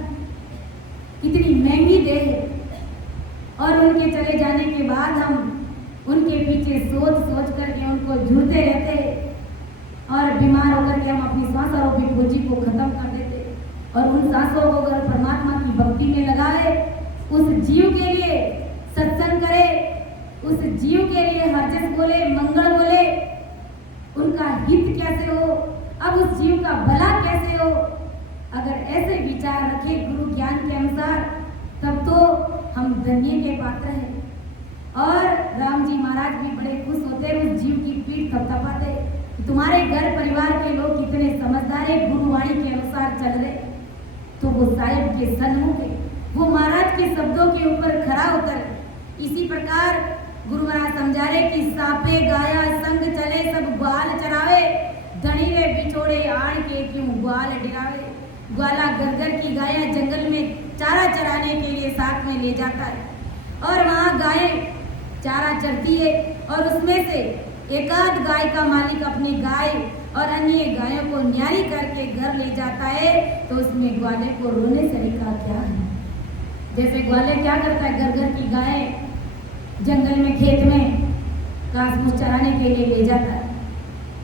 कितनी महंगी देह है और उनके चले जाने के बाद हम उनके पीछे सोच सोच करके उनको झूठते रहते और बीमार होकर के हम अपनी सांस आरोपी पूंजी को खत्म कर देते। और उन सांसों को अगर परमात्मा की भक्ति में लगाए, उस जीव के लिए सत्संग करे, उस जीव के लिए हरजस बोले, मंगल बोले, उनका हित कैसे हो, अब उस जीव का भला कैसे हो, अगर ऐसे विचार रखे गुरु ज्ञान के अनुसार, तब तो हम धन्य के पात्र हैं। और राम जी महाराज भी बड़े खुश होते, उस जीव की पीठ थपथपाते, तुम्हारे घर परिवार के लोग कितने समझदार है, गुरुवाणी के अनुसार चल रहे। तो वो साहिब के सन्मुख है, वो महाराज के शब्दों के ऊपर खरा उतर। इसी प्रकार गुरु महाराज समझा रहे कि सापे गाया संग चले सब ग्वाल चरावे, धनी रे बिछोड़े आण के क्यों ग्वाल डिरावे। ग्वाला गरगर की गायें जंगल में चारा चराने के लिए साथ में ले जाता है और वहाँ गायें चारा चरती है और उसमें से एकाध गाय का मालिक अपनी गाय और अन्य गायों को न्यारी करके घर ले जाता है, तो उसमें ग्वाले को रोने से का क्या है। जैसे ग्वाले क्या करता है, घर घर की गाय जंगल में खेत में घास फूस चराने के लिए ले जाता है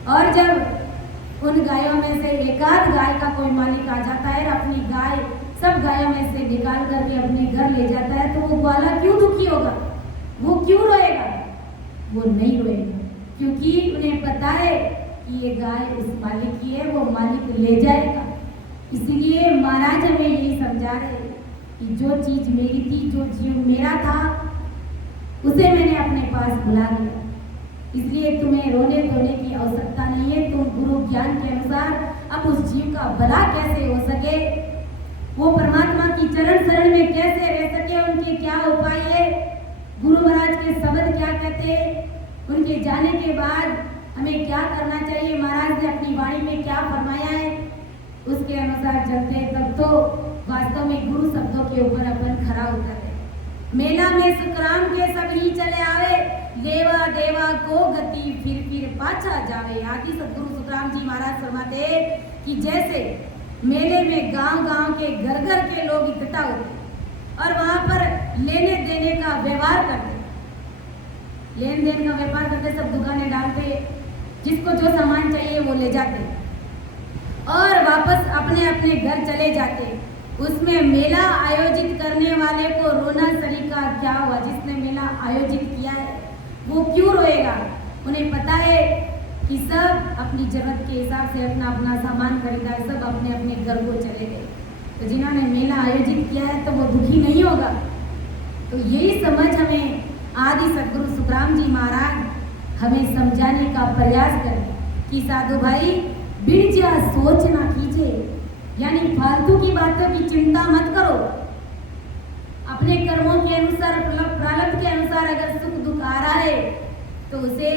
और जब उन गायों में से एकाध गाय का कोई मालिक आ जाता है और अपनी गाय सब गायों में से निकाल करके अपने घर ले जाता है, तो वो ग्वाला क्यों दुखी होगा, वो क्यों रोएगा? वो नहीं रोएगा, क्योंकि उन्हें पता है कि ये गाय उस मालिक की है, वो मालिक ले जाएगा। इसलिए महाराज हमें यही समझा रहे कि जो चीज मेरी थी, जो जीव मेरा था, उसे मैंने अपने पास बुला लिया। इसलिए तुम्हें रोने धोने की आवश्यकता नहीं है। तुम गुरु ज्ञान के अनुसार अब उस जीव का भला कैसे हो सके, वो परमात्मा की चरण शरण में कैसे रह सके, उनके क्या उपाय है, गुरु महाराज के शब्द क्या कहते हैं, उनके जाने के बाद हमें क्या करना चाहिए, महाराज ने अपनी वाणी में क्या फरमाया है, उसके अनुसार चलते हैं, तब तो वास्तव में गुरु शब्दों के ऊपर अपन खरा उतरे। मेला में सुखराम के सब ही चले आवे, देवा देवा को गति फिर पाछा जावे। आदि सदगुरु सुखराम जी महाराज फरमाते कि जैसे मेले में गांव-गांव के घर-घर के लोग इकट्ठा होते और वहां पर लेने देने का व्यवहार करते, लेन देन का व्यापार करते, सब दुकानें डालते, जिसको जो सामान चाहिए वो ले जाते और वापस अपने अपने घर चले जाते। उसमें मेला आयोजित करने वाले को रोना सरीका क्या हुआ, जिसने मेला आयोजित किया है वो क्यों रोएगा? उन्हें पता है कि सब अपनी जरूरत के हिसाब से अपना अपना सामान खरीदा, सब अपने अपने घर को चले गए। तो जिन्होंने मेला आयोजित किया है तो वो दुखी नहीं होगा। तो यही समझ हमें आदि सदगुरु सुखराम जी महाराज हमें समझाने का प्रयास करें कि साधु भाई बिरजा सोच ना कीजिए, यानी फालतू की बातों की चिंता मत करो। अपने कर्मों के अनुसार, प्रारब्ध के अनुसार अगर सुख दुख आ रहा है तो उसे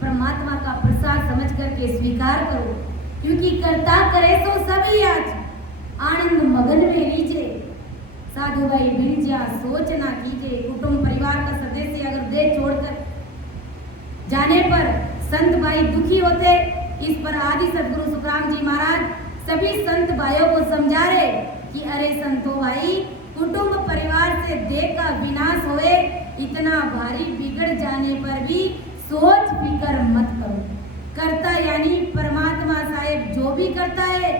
परमात्मा का प्रसाद समझ करके स्वीकार करो, क्योंकि कर्ता करे तो सभी आज आनंद मगन में लीजिए। साधु भाई बिरजा सोच ना कीजिए। कुटुंब परिवार का सदस्य अगर देह छोड़कर जाने पर संत भाई दुखी होते, इस पर आदि सदगुरु सुखराम जी महाराज सभी संत भाइयों को समझा रहे कि अरे संतो भाई, कुटुंब परिवार से देह का विनाश होए, इतना भारी बिगड़ जाने पर भी सोच फिकर मत करो। करता यानी परमात्मा साहेब जो भी करता है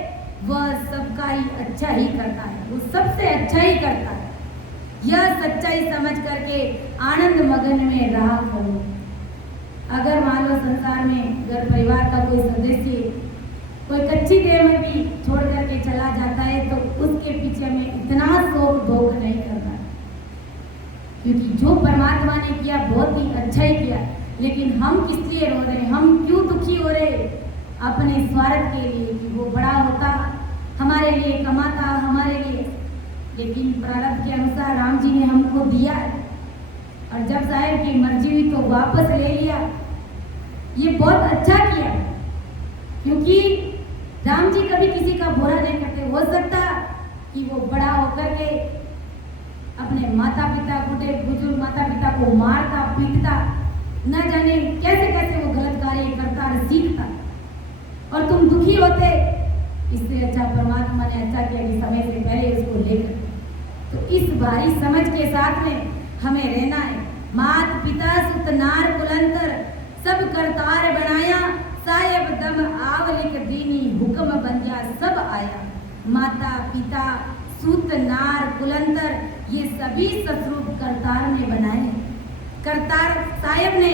वह सबका ही अच्छा ही करता है, वो सबसे अच्छा ही करता है। यह सच्चाई समझ करके आनंद मगन में रहा करो। अगर मान लो संसार में घर परिवार का कोई सदस्य कोई कच्ची देह में भी छोड़ करके चला जाता है तो उसके पीछे में इतना शोक भोग नहीं करना, क्योंकि जो परमात्मा ने किया बहुत ही अच्छा ही किया। लेकिन हम किस लिए रो रहे हैं, हम क्यों दुखी हो रहे? अपने स्वार्थ के लिए कि वो बड़ा होता, हमारे लिए कमाता, हमारे लिए। लेकिन प्रारब्ध के अनुसार राम जी ने हमको दिया और जब साहेब की मर्जी हुई तो वापस ले लिया। ये बहुत अच्छा किया, क्योंकि कभी किसी का बुरा नहीं करते। हो सकता कि वो बड़ा होकर के अपने माता पिता, बूढ़े बुजुर्ग माता पिता को मारता पीटता, न जाने कैसे कैसे वो गलत कार्य करता और सीखता, और तुम दुखी होते। इससे अच्छा परमात्मा ने अच्छा किया कि समय से पहले उसको लेकर, तो इस भारी समझ के साथ में हमें रहना है। मात पिता सुत नार कुलंतर सब करतार बनाया, साहेब दम आवलिक दीनी हुक्म बंजा सब आया। माता पिता सुत नार कुलंतर ये सभी ससुर करतार ने बनाए। करतार साहेब ने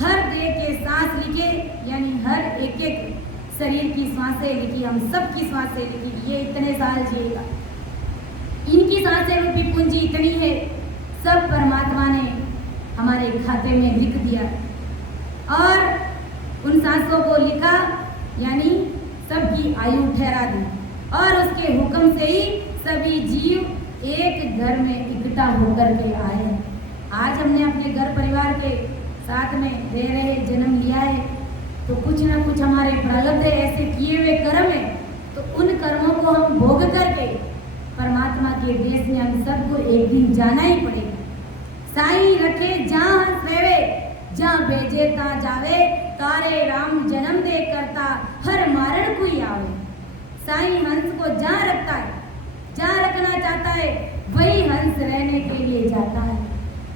हर देह के सांस लिखे, यानी हर एक एक शरीर की सांसें लिखी, हम सब की सांसें लिखी। ये इतने साल जिएगा, इनकी सांसें रूपी पूंजी इतनी है, सब परमात्मा ने हमारे खाते में लिख दिया और उन सांसों को लिखा, यानी सबकी आयु ठहरा दी और उसके हुक्म से ही सभी जीव एक घर में इकट्ठा होकर के आए। आज हमने अपने घर परिवार के साथ में रह रहे जन्म लिया है, तो कुछ ना कुछ हमारे प्रारब्ध है, ऐसे किए हुए कर्म है, तो उन कर्मों को हम भोग करके परमात्मा के देश में हम सबको एक दिन जाना ही पड़ेगा। साईं रखे जहाँ हंस रहे, जहाँ भेजे ता जावे, तारे राम जन्म दे करता हर मारण कोई आवे। साईं हंस को जहाँ रखता है, जहाँ रखना चाहता है, वही हंस रहने के लिए जाता है।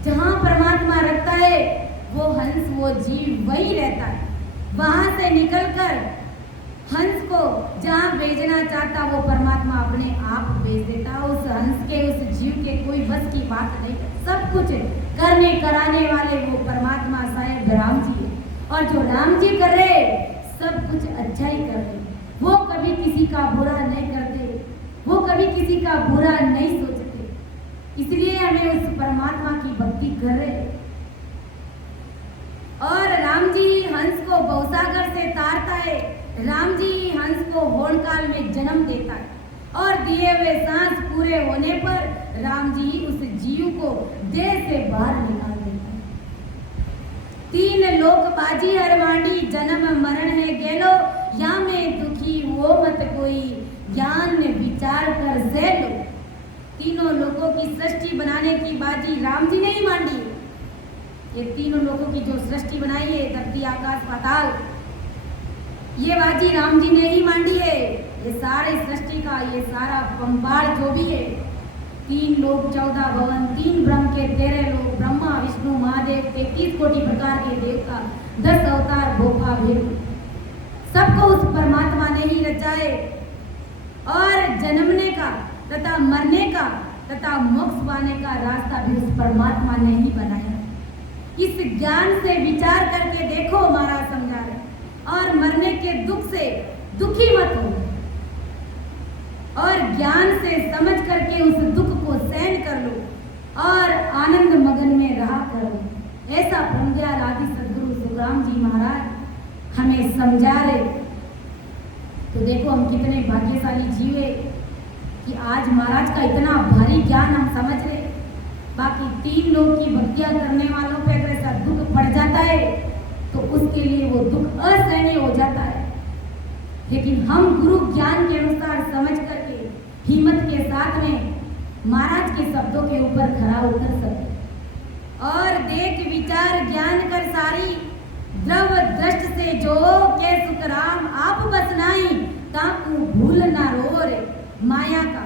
जहाँ परमात्मा रखता है वो हंस, वो जीव वही रहता है। वहाँ से निकलकर हंस को जहाँ भेजना चाहता वो परमात्मा अपने आप भेज देता। उस हंस के, उस जीव के कोई बस की बात नहीं। सब कुछ करने कराने वाले वो परमात्मा साहेब राम जी है, और जो राम जी कर रहे सब कुछ अच्छा ही कर रहे। वो कभी किसी का बुरा नहीं करते, वो कभी किसी का बुरा नहीं सोचते, इसलिए हमें उस परमात्मा की भक्ति कर रहे। और राम जी हंस को भवसागर से तारता है, राम जी हंस को होनकाल में जन्म देता है, और दिए हुए सांस पूरे होने पर राम जी उस जीव को देह से बाहर निकाल देता है। तीन लोक बाजी हरवाणी, जन्म मरण है गेलो, या में दुखी वो मत कोई, ज्ञान विचार कर से लो। तीनों लोगों की सृष्टि बनाने की बाजी राम जी ने ही मांडी है। ये तीनों लोगों की जो सृष्टि बनाई है, धरती आकाश पाताल, ये बाजी राम जी ने ही मांडी है। ये सारे सृष्टि का, ये सारा पंबाड़ जो भी है, 3 लोक 14 भवन, 3 ब्रह्म के 13 लोक, ब्रह्मा विष्णु महादेव, 33 कोटि प्रकार के देवता, 10 अवतार भोपा भेद, सबको उस परमात्मा ने ही रचा है। और जन्मने का तथा मरने का तथा मोक्ष पाने का रास्ता भी उस परमात्मा ने ही बनाया। इस ज्ञान से विचार करके देखो, महाराज समझा रहे, और मरने के दुख से दुखी मत हो, और ज्ञान से समझ करके उस दुख को सहन कर लो और आनंद मगन में रहा करो। ऐसा ब्रह्मज्ञान आदि सदगुरु सुखराम जी महाराज हमें समझा रहे। तो देखो हम कितने भाग्यशाली जीव है कि आज महाराज का इतना भारी ज्ञान हम समझ रहे। बाकी 3 लोग की भक्तियां करने वालों पे अगर ऐसा दुख पड़ जाता है तो उसके लिए वो दुख असहनीय हो जाता है, लेकिन हम गुरु ज्ञान के अनुसार समझ करके हिम्मत के साथ में महाराज के शब्दों के ऊपर खड़ा उतर सके। और देख विचार ज्ञान कर सारी, द्रव दृष्ट से जो के सुखराम आप बस नाई, ताकू भूल ना रो रे। माया का,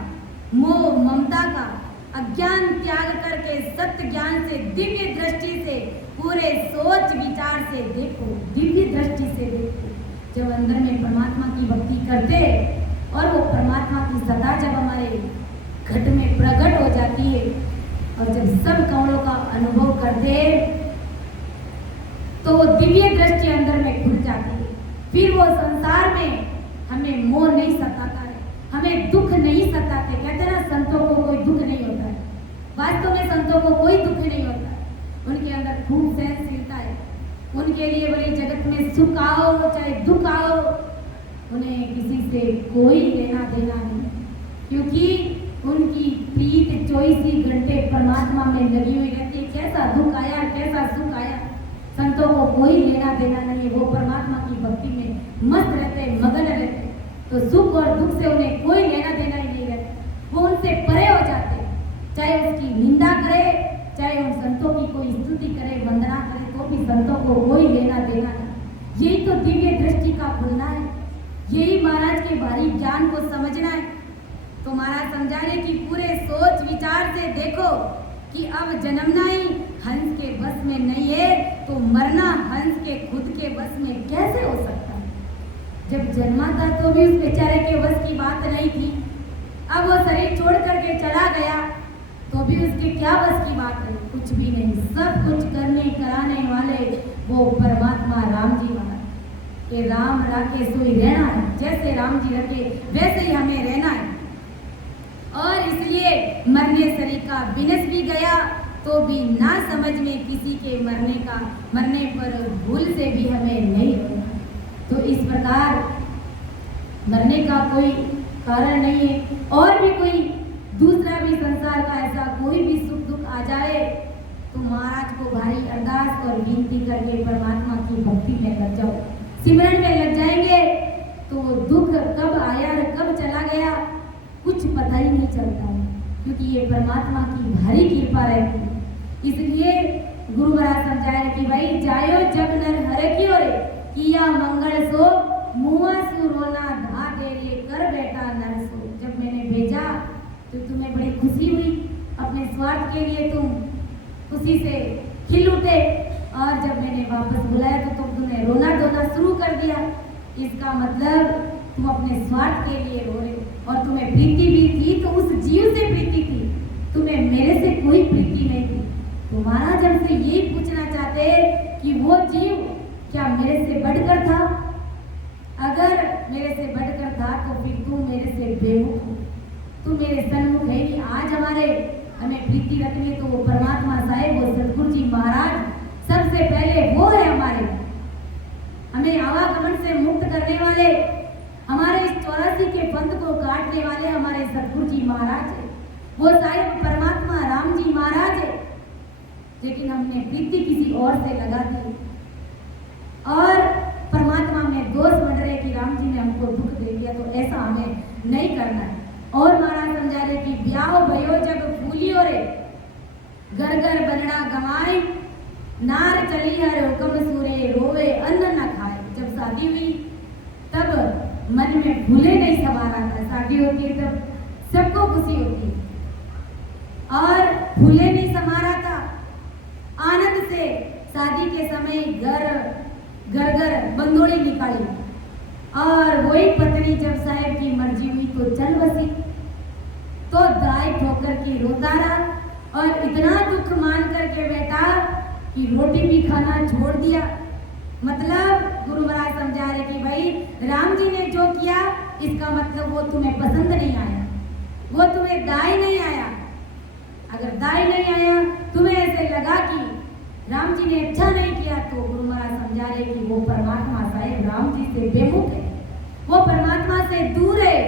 मोह ममता का अज्ञान त्याग करके सत्य ज्ञान से, दिव्य दृष्टि से, पूरे सोच विचार से देखो, दिव्य दृष्टि से देखो। जब अंदर में परमात्मा की भक्ति करते और वो परमात्मा की सदा जब हमारे घट में प्रकट हो जाती है, और जब सब कमलों का अनुभव करते तो वो दिव्य दृष्टि अंदर में खुल जाती है। फिर वो संसार में हमें मोह नहीं सताता है, हमें दुख नहीं सताते। कहते हैं ना, संतों को कोई दुख नहीं होता है। वास्तव में संतों को कोई दुख नहीं होता है, उनके अंदर खूब सहनशीलता है। उनके लिए बड़े जगत में सुख आओ चाहे दुख आओ, उन्हें किसी से कोई लेना देना नहीं, क्योंकि उनकी प्रीत 24 घंटे परमात्मा में लगी हुई रहती है। कैसा दुख आया, कैसा सुख आया, संतों को कोई लेना देना नहीं। वो परमात्मा की भक्ति में मस्त रहते, मगन रहते। तो सुख और दुख से उन्हें कोई लेना देना ही नहीं रहता, वो उनसे परे हो जाते हैं। चाहे उसकी निंदा करे, चाहे उन संतों की कोई स्तुति करे, वंदना करे, तो भी संतों को कोई लेना देना नहीं। यही तो दिव्य दृष्टि का खुलना है, यही महाराज के बारीक ज्ञान को समझना है। तो महाराज समझा रहे कि पूरे सोच विचार से देखो कि अब जन्मना ही हंस के बस में नहीं है, तो मरना हंस के खुद के बस में कैसे हो सकता है। जब जन्मा था तो भी उस बेचारे के बस की बात नहीं थी, अब वो शरीर छोड़ करके चला गया तो भी उसके क्या बस की बात है, कुछ भी नहीं। सब कुछ करने कराने वाले वो परमात्मा राम जी महाराज के राम राखे सोई रहना है। जैसे राम जी रखे वैसे ही हमें रहना है। और इसलिए मरने शरीर का विनश भी गया तो भी ना समझ में किसी के मरने पर भूल से भी हमें नहीं होना। तो इस प्रकार मरने का कोई कारण नहीं है। और भी कोई दूसरा भी संसार का ऐसा कोई भी सुख दुख आ जाए तो महाराज को भारी अरदास और विनती करके परमात्मा की भक्ति में लग जाओ, सिमरन में लग जाएंगे तो दुख कब आया और कब चला गया कुछ पता ही नहीं चलता है, क्योंकि ये परमात्मा की भारी कृपा रहती है। इसलिए गुरु महाराज समझाए कि भाई जायो जब नर हर की ओरे किया मंगल सो मुआ सु रोना धा देरिए कर बैठा नर सो। जब मैंने भेजा तो तुम्हें बड़ी खुशी हुई, अपने स्वार्थ के लिए तुम खुशी से खिल उठे, और जब मैंने वापस बुलाया तो तुमने रोना धोना शुरू कर दिया। इसका मतलब तुम अपने स्वार्थ के लिए रो रहे हो, और तुम्हें प्रीति भी थी तो उस जीव से प्रीति थी, तुम्हें मेरे से कोई प्रीति नहीं थी। तो महाराज हमसे यही पूछना चाहते कि वो जीव क्या मेरे से बढ़कर था? अगर मेरे से बढ़कर था तो फिर तू मेरे से बेमुख हो, तू मेरे सन्मुख है नहीं। आज हमें प्रीति रखनी है तो वो परमात्मा साहेब, वो सतगुरु जी महाराज सबसे पहले वो है हमारे, हमें आवागमन से मुक्त करने वाले, हमारे इस 84 के पंथ को काटने वाले हमारे सतगुरु जी महाराज है। वो साहिब परमात्मा राम जी महाराज है, लेकिन हमने प्रीति किसी और से लगा दी और परमात्मा में दोष बढ़ रहे कि राम जी ने हमको दुख दे दिया। तो ऐसा हमें नहीं करना है। और महाराज समझा रहे कि ब्याह भयो जब फूलियो रे घर घर बनना गवाए, नार चली हर हुक्म सूरे रोवे अन्न न खाए। जब शादी हुई तब मन में फूले नहीं समा रहा था, शादी होती है तब सबको खुशी होती है, और फूले नहीं समा रहा था। आनंद से शादी के समय घर बंदोड़ी निकाली, और वही पत्नी जब साहब की मर्जी हुई तो चल बसी, तो दाई ठोकर की रोता रहा और इतना दुख मान करके बैठा कि रोटी भी खाना छोड़ दिया। मतलब गुरु महाराज समझा रहे कि भाई राम जी ने जो किया इसका मतलब वो तुम्हें पसंद नहीं आया, वो तुम्हें दाई नहीं आया। अगर दाई नहीं आया, तुम्हें ऐसे लगा कि राम जी ने अच्छा नहीं किया, तो गुरु महाराज समझा रहे कि वो परमात्मा साहेब राम जी से बेमुख है, वो परमात्मा से दूर है,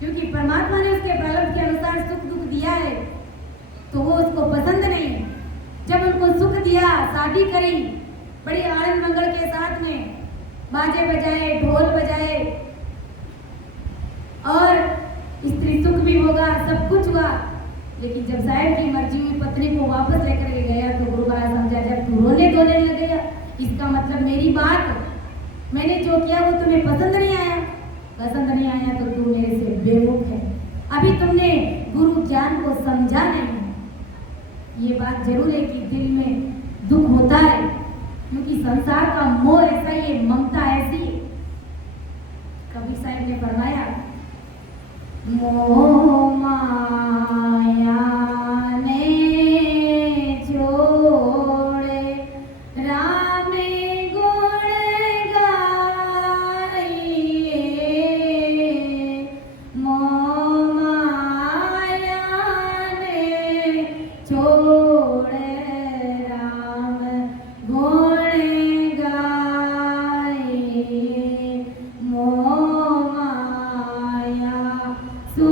क्योंकि परमात्मा ने उसके प्रारब्ध के अनुसार सुख दुख दिया है तो वो उसको पसंद नहीं। जब उनको सुख दिया, शादी करी बड़ी आनंद मंगल के साथ में, बाजे बजाए ढोल बजाए और स्त्री सुख भी होगा, सब कुछ हुआ, लेकिन जब साहब की मर्जी हुई पत्नी को वापस लेकर के गया तो गुरु महाराज समझा जब तू रोने धोने लग गया इसका मतलब मेरी बात, मैंने जो किया वो तुम्हें पसंद नहीं आया। पसंद नहीं आया तो तू मेरे से बेमुख है, अभी तुमने गुरु ज्ञान को समझा नहीं। ये बात जरूर है कि दिल में दुख होता है, क्योंकि संसार का मोह ऐसा ही है, ममता ऐसी। कबीर साहब ने फरमाया मोह माया ने छोड़े राम गुण गाइए, मोह माया ने छोड़े राम गुण गाइए, मोह माया सो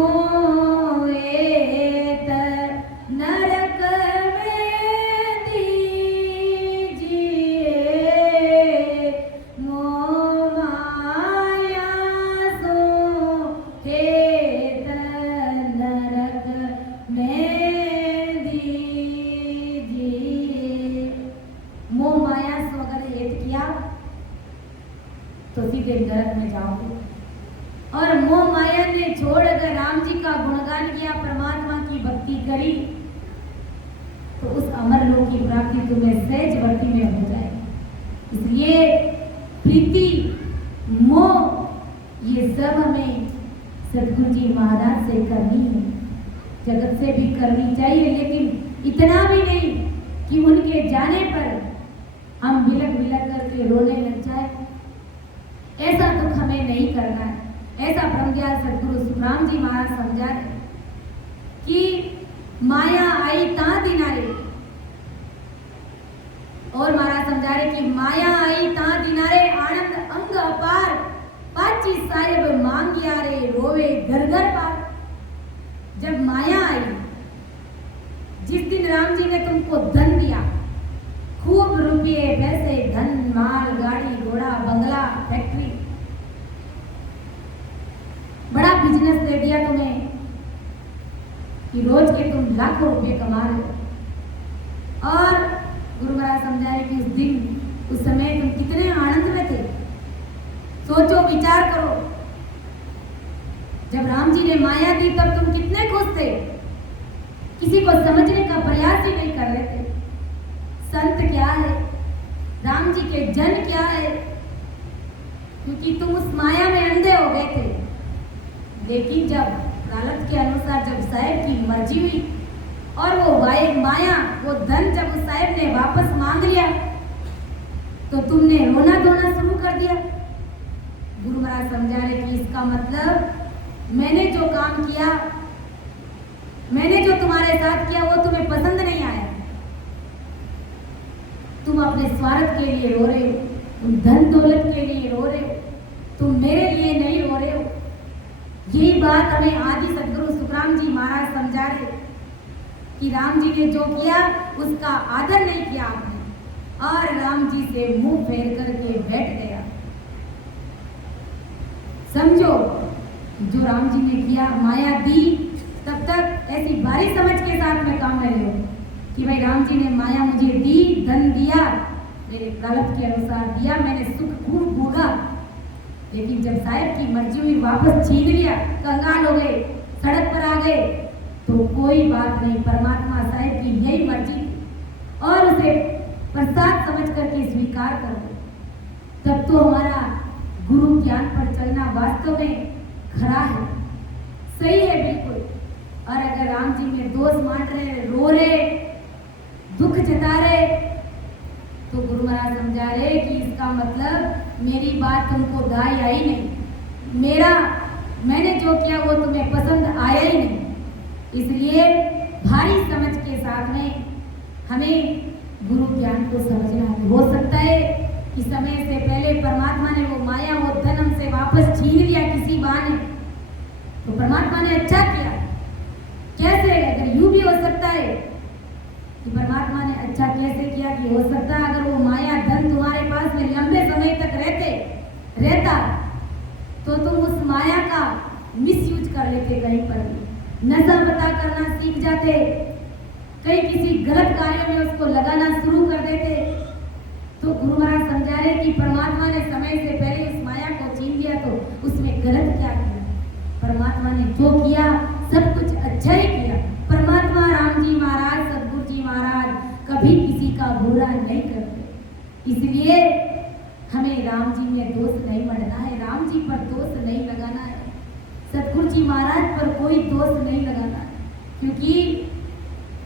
का गुणगान किया, परमात्मा की भक्ति करी, तो उस अमर लोक की प्राप्ति तुम्हें सहज वर्ती में हो जाए। इसलिए प्रीति, मोह ये सब हमें सद्गुरु जी महाराज से करनी है, जगत से भी करनी चाहिए, लेकिन इतना भी नहीं कि उनके जाने पर हम बिलक बिलक करके रोने लग जाए। ऐसा दुख हमें नहीं करना है। ऐसा ब्रह्मज्ञान सद्गुरु सुखराम जी महाराज समझा रहे कि माया आई ता दिनारे, और महाराज समझा रहे कि माया आई ता दिनारे आनंद अंग अपार, पाची साहेब मांगिया रे रोवे घर घर पार। जब माया आई, जिस दिन राम जी ने तुमको धन दिया, खूब रुपये पैसे, धन माल, गाड़ी घोड़ा, बंगला, फैक्ट्री, बड़ा बिजनेस दे दिया तुम्हें कि रोज के तुम लाखों रुपए कमा रहे हो। और गुरु महाराज समझाए कि उस दिन, उस समय तुम कितने आनंद में थे। सोचो, विचार करो, जब राम जी ने माया दी तब तुम कितने खुश थे। किसी को समझने का प्रयास ही नहीं कर रहे थे। संत क्या है, राम जी के जन क्या है, क्योंकि तुम उस माया में अंधे हो गए थे। लेकिन जब प्रारब्ध के अनुसार जब साहेब की मर्जी हुई और वो माया, वो धन जब उस साहेब ने वापस मांग लिया, तो तुमने रोना धोना शुरू कर दिया। गुरु महाराज समझा रहे कि इसका मतलब मैंने जो काम किया, मैंने जो तुम्हारे साथ किया, वो तुम्हें पसंद नहीं आया। तुम अपने स्वार्थ के लिए रो रहे हो, तुम धन दौलत के लिए रो रहे हो, तुम मेरे लिए नहीं रो रहे हो। यही बात हमें आदि सद्गुरु सुखराम जी महाराज समझा रहे कि राम जी ने जो किया उसका आदर नहीं किया आपने, और राम जी से मुंह फेर करके बैठ गया। समझो, जो राम जी ने किया, माया दी, तब तक ऐसी भारी समझ के साथ में काम में रहो कि भाई राम जी ने माया मुझे दी, धन दिया, मेरे प्रारब्ध के अनुसार दिया, मैंने सुख खूब भोगा। लेकिन जब साहेब की मर्जी हुई, वापस छीन लिया, कंगाल हो गए, सड़क पर आ गए, तो कोई बात नहीं, परमात्मा साहेब की यही मर्जी थी और उसे प्रसाद समझ करके स्वीकार कर दो। तब तो हमारा गुरु ज्ञान पर चलना वास्तव में खरा है, सही है बिल्कुल। और अगर राम जी में दोष मान रहे, रो रहे, दुख जता रहे, तो गुरु महाराज समझा रहे कि इसका मतलब मेरी बात तुमको दाई आई नहीं, मैंने जो किया वो तुम्हें पसंद आया ही नहीं। इसलिए भारी समझ के साथ में हमें गुरु ज्ञान को समझना है। हो सकता है कि समय से पहले परमात्मा ने वो माया, वो धन हमसे वापस छीन लिया किसी बहाने, तो परमात्मा ने अच्छा किया। कैसे? अगर यूं भी हो सकता है कि परमात्मा ने अच्छा कैसे किया कि हो सकता है अगर वो माया धन तुम्हारे पास में लंबे समय तक रहता तो तुम उस माया का मिसयूज कर लेते, कहीं पर नशा पता करना सीख जाते, कहीं किसी गलत कार्य में उसको लगाना शुरू कर देते। तो गुरु महाराज समझा रहे कि परमात्मा ने समय से पहले उस माया को छीन लिया, तो उसमें गलत क्या किया? परमात्मा ने जो किया सब कुछ अच्छा ही किया। परमात्मा राम जी महाराज, सद्गुरु जी महाराज कभी किसी का बुरा नहीं करते। इसलिए हमें राम जी में दोष नहीं मढ़ना है, राम जी पर दोष नहीं लगाना है, सद्गुरु जी महाराज पर कोई दोष नहीं लगाना है, क्योंकि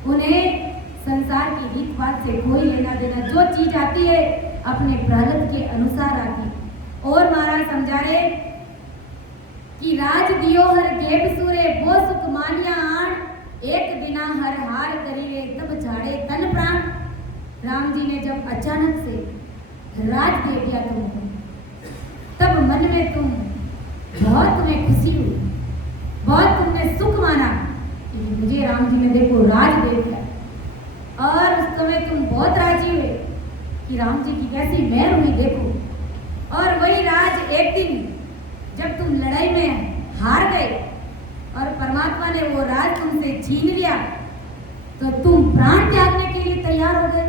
उन्हें संसार की रीत बात से कोई लेना देना। जो चीज आती है अपने प्रारब्ध के अनुसार आती। और महाराज समझा रहे कि राज दियो हर गेब सूरे, वो सुख मानिया आण, एक दिना हर हार करीले तब झाड़े तन प्राण। राम जी ने जब अचानक से राज दे दिया तुमको, तब मन में बहुत तुम्हें खुशी हुई, बहुत तुमने सुख माना कि मुझे राम जी ने देखो राज दे दिया। और उस समय तुम बहुत राजी हुए कि राम जी की कैसी मेहर हुई देखो। और वही राज एक दिन जब तुम लड़ाई में हार गए और परमात्मा ने वो राज तुमसे छीन लिया, तो तुम प्राण त्यागने के लिए तैयार हो गए।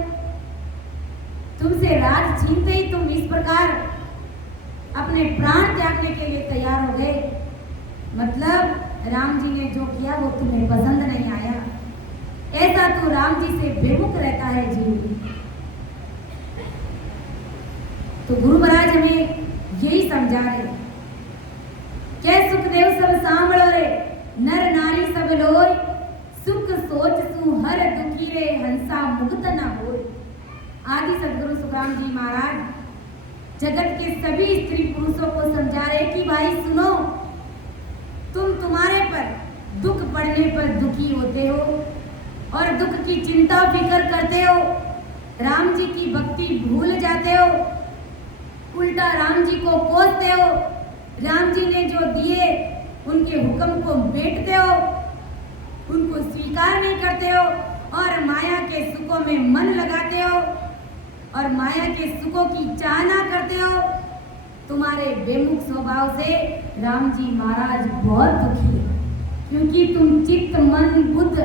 तुमसे राज छीनते ही तुम इस प्रकार अपने प्राण त्यागने के लिए तैयार हो गए। मतलब राम जी ने जो किया वो तुम्हें पसंद नहीं आया, ऐसा तो राम जी से बेमुख रहता है जीव। तो गुरु महाराज हमें यही समझा रहे, क्या सुखदेव सब सांभळो रे, नर नारी सब लोय, सुख सोच सु हर दुखी रे, हंसा मुक्त न होय। आदि सदगुरु सुखराम जी महाराज जगत के सभी स्त्री पुरुषों को समझा रहे कि भाई सुनो, तुम तुम्हारे पर दुख पड़ने पर दुखी होते हो और दुख की चिंता फिक्र करते हो, राम जी की भक्ति भूल जाते हो, उल्टा राम जी को कोसते हो, राम जी ने जो दिए उनके हुक्म को बेटते हो, उनको स्वीकार नहीं करते हो और माया के सुखों में मन लगाते हो और माया के सुखों की चाहना करते हो। तुम्हारे बेमुख स्वभाव से राम जी महाराज बहुत दुखी है, क्योंकि तुम चित्त मन बुद्ध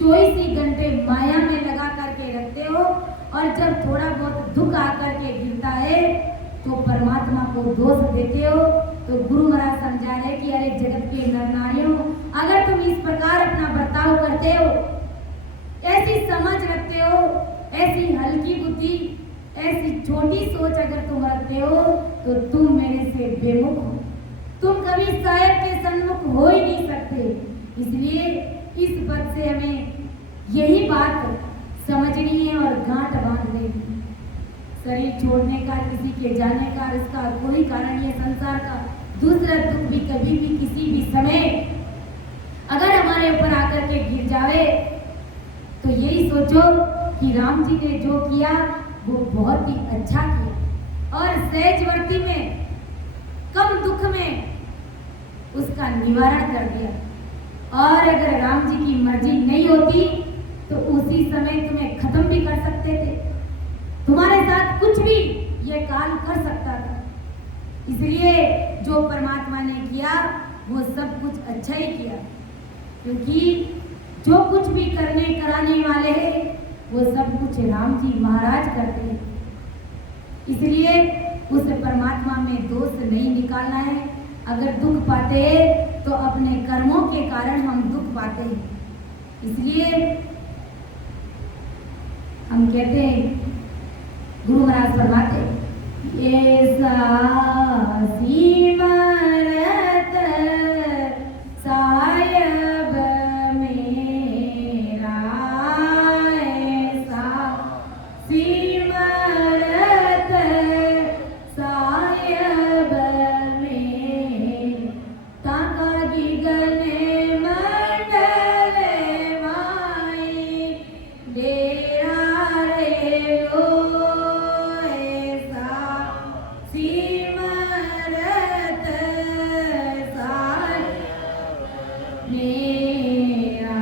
24 ही घंटे माया में लगा करके रखते हो और जब थोड़ा बहुत दुख आकर के गिरता है तो परमात्मा को दोष देते हो। तो गुरु महाराज समझा रहे कि अरे जगत के नर नारियों, अगर तुम इस प्रकार अपना बर्ताव करते हो, ऐसी समझ रखते हो, ऐसी हल्की बुद्धि, ऐसी छोटी सोच अगर तुम रखते हो तो तुम मेरे से बेमुख हो, तुम कभी साहेब के सन्मुख हो ही नहीं सकते। इसलिए इस पद से हमें यही बात समझनी है और गांठ बांधनी है। शरीर छोड़ने का, किसी के जाने का, इसका कोई कारण ये संसार का दूसरा दुख भी कभी भी किसी भी समय अगर हमारे ऊपर आकर के गिर जावे तो यही सोचो कि राम जी ने जो किया वो बहुत ही अच्छा किया और सहजवर्ती में कम दुख में उसका निवारण कर दिया। और अगर राम जी की मर्जी नहीं होती तो उसी समय तुम्हें खत्म भी कर सकते थे, तुम्हारे साथ कुछ भी ये काल कर सकता था। इसलिए जो परमात्मा ने किया वो सब कुछ अच्छा ही किया, क्योंकि जो कुछ भी करने कराने वाले हैं वो सब कुछ राम जी महाराज करते हैं। इसलिए उस परमात्मा में दोष नहीं निकालना है। अगर दुख पाते हैं तो अपने कर्मों के कारण हम दुख पाते हैं। इसलिए हम कहते हैं, गुरु महाराज फरमाते, ऐसा सिमरत सायब मेरा, ऐसा सिमरत सायब में, ताका गिगन मंडल माई डेरा रे लो, सिमरत साय मेरा,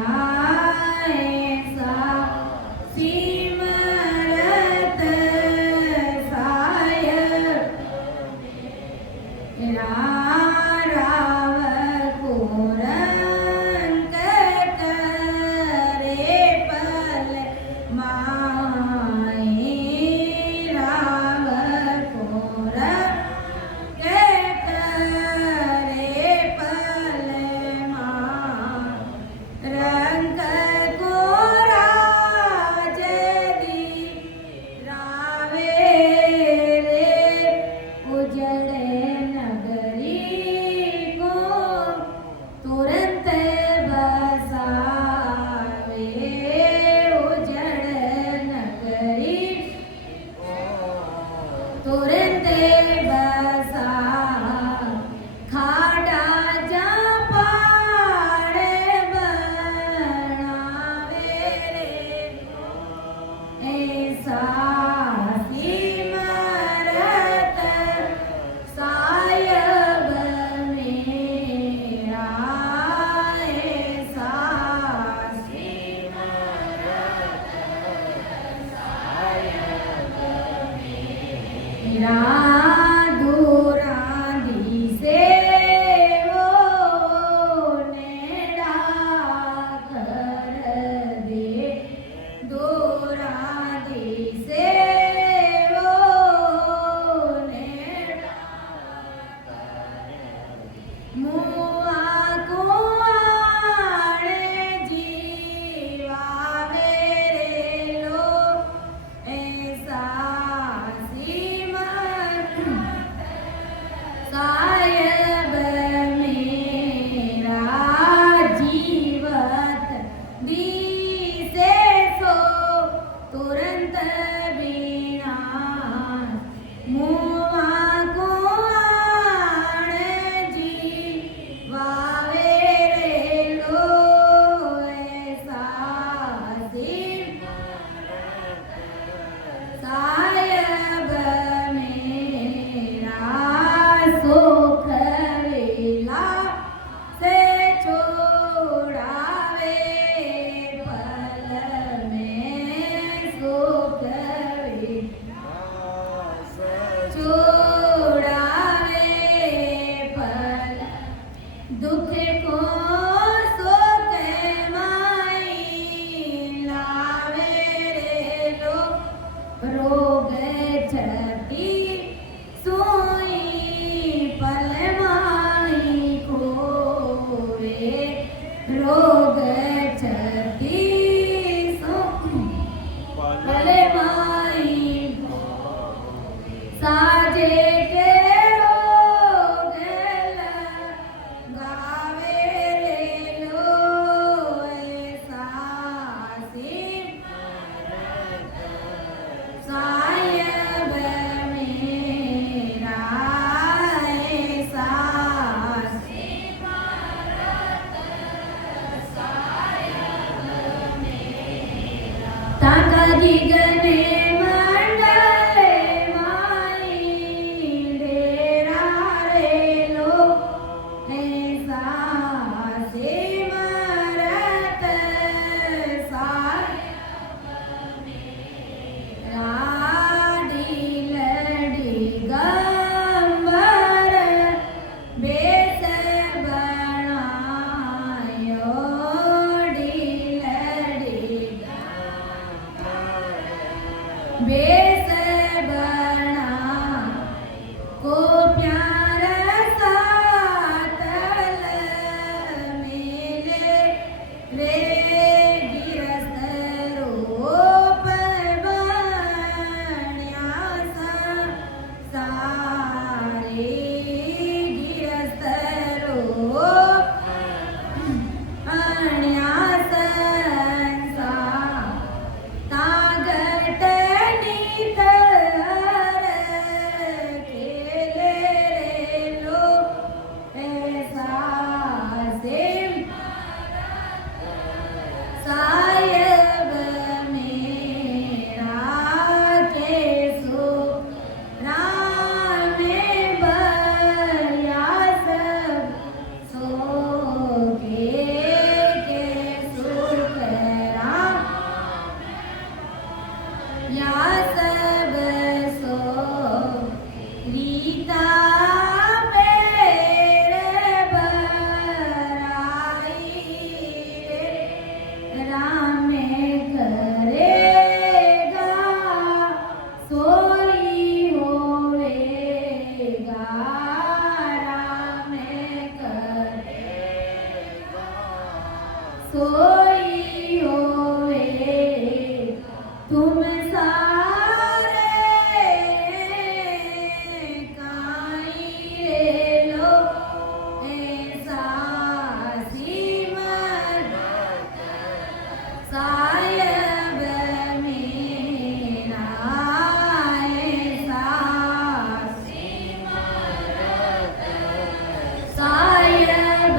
ऐसा सिमरत साय मेरा, राव को रंग करे पल माए, राव को रंग करे पल माए। देखो सो के माई लावे रे रोग छती सोई पल माई खोवे रोग छती सो पल माई साजे के गने मंडले माई डेरा रे लो ऐसा से मरत राडी लड़ी गंबर बेस बनायो बेस बना को प्यार सातल मिले रे गिरस्त रूप बन्या सारे गिरस्त रूप बन्या सोई होवे तुम सारे काई रे लो ऐसा सीमत सायब मेरा ऐसा सीमत सायब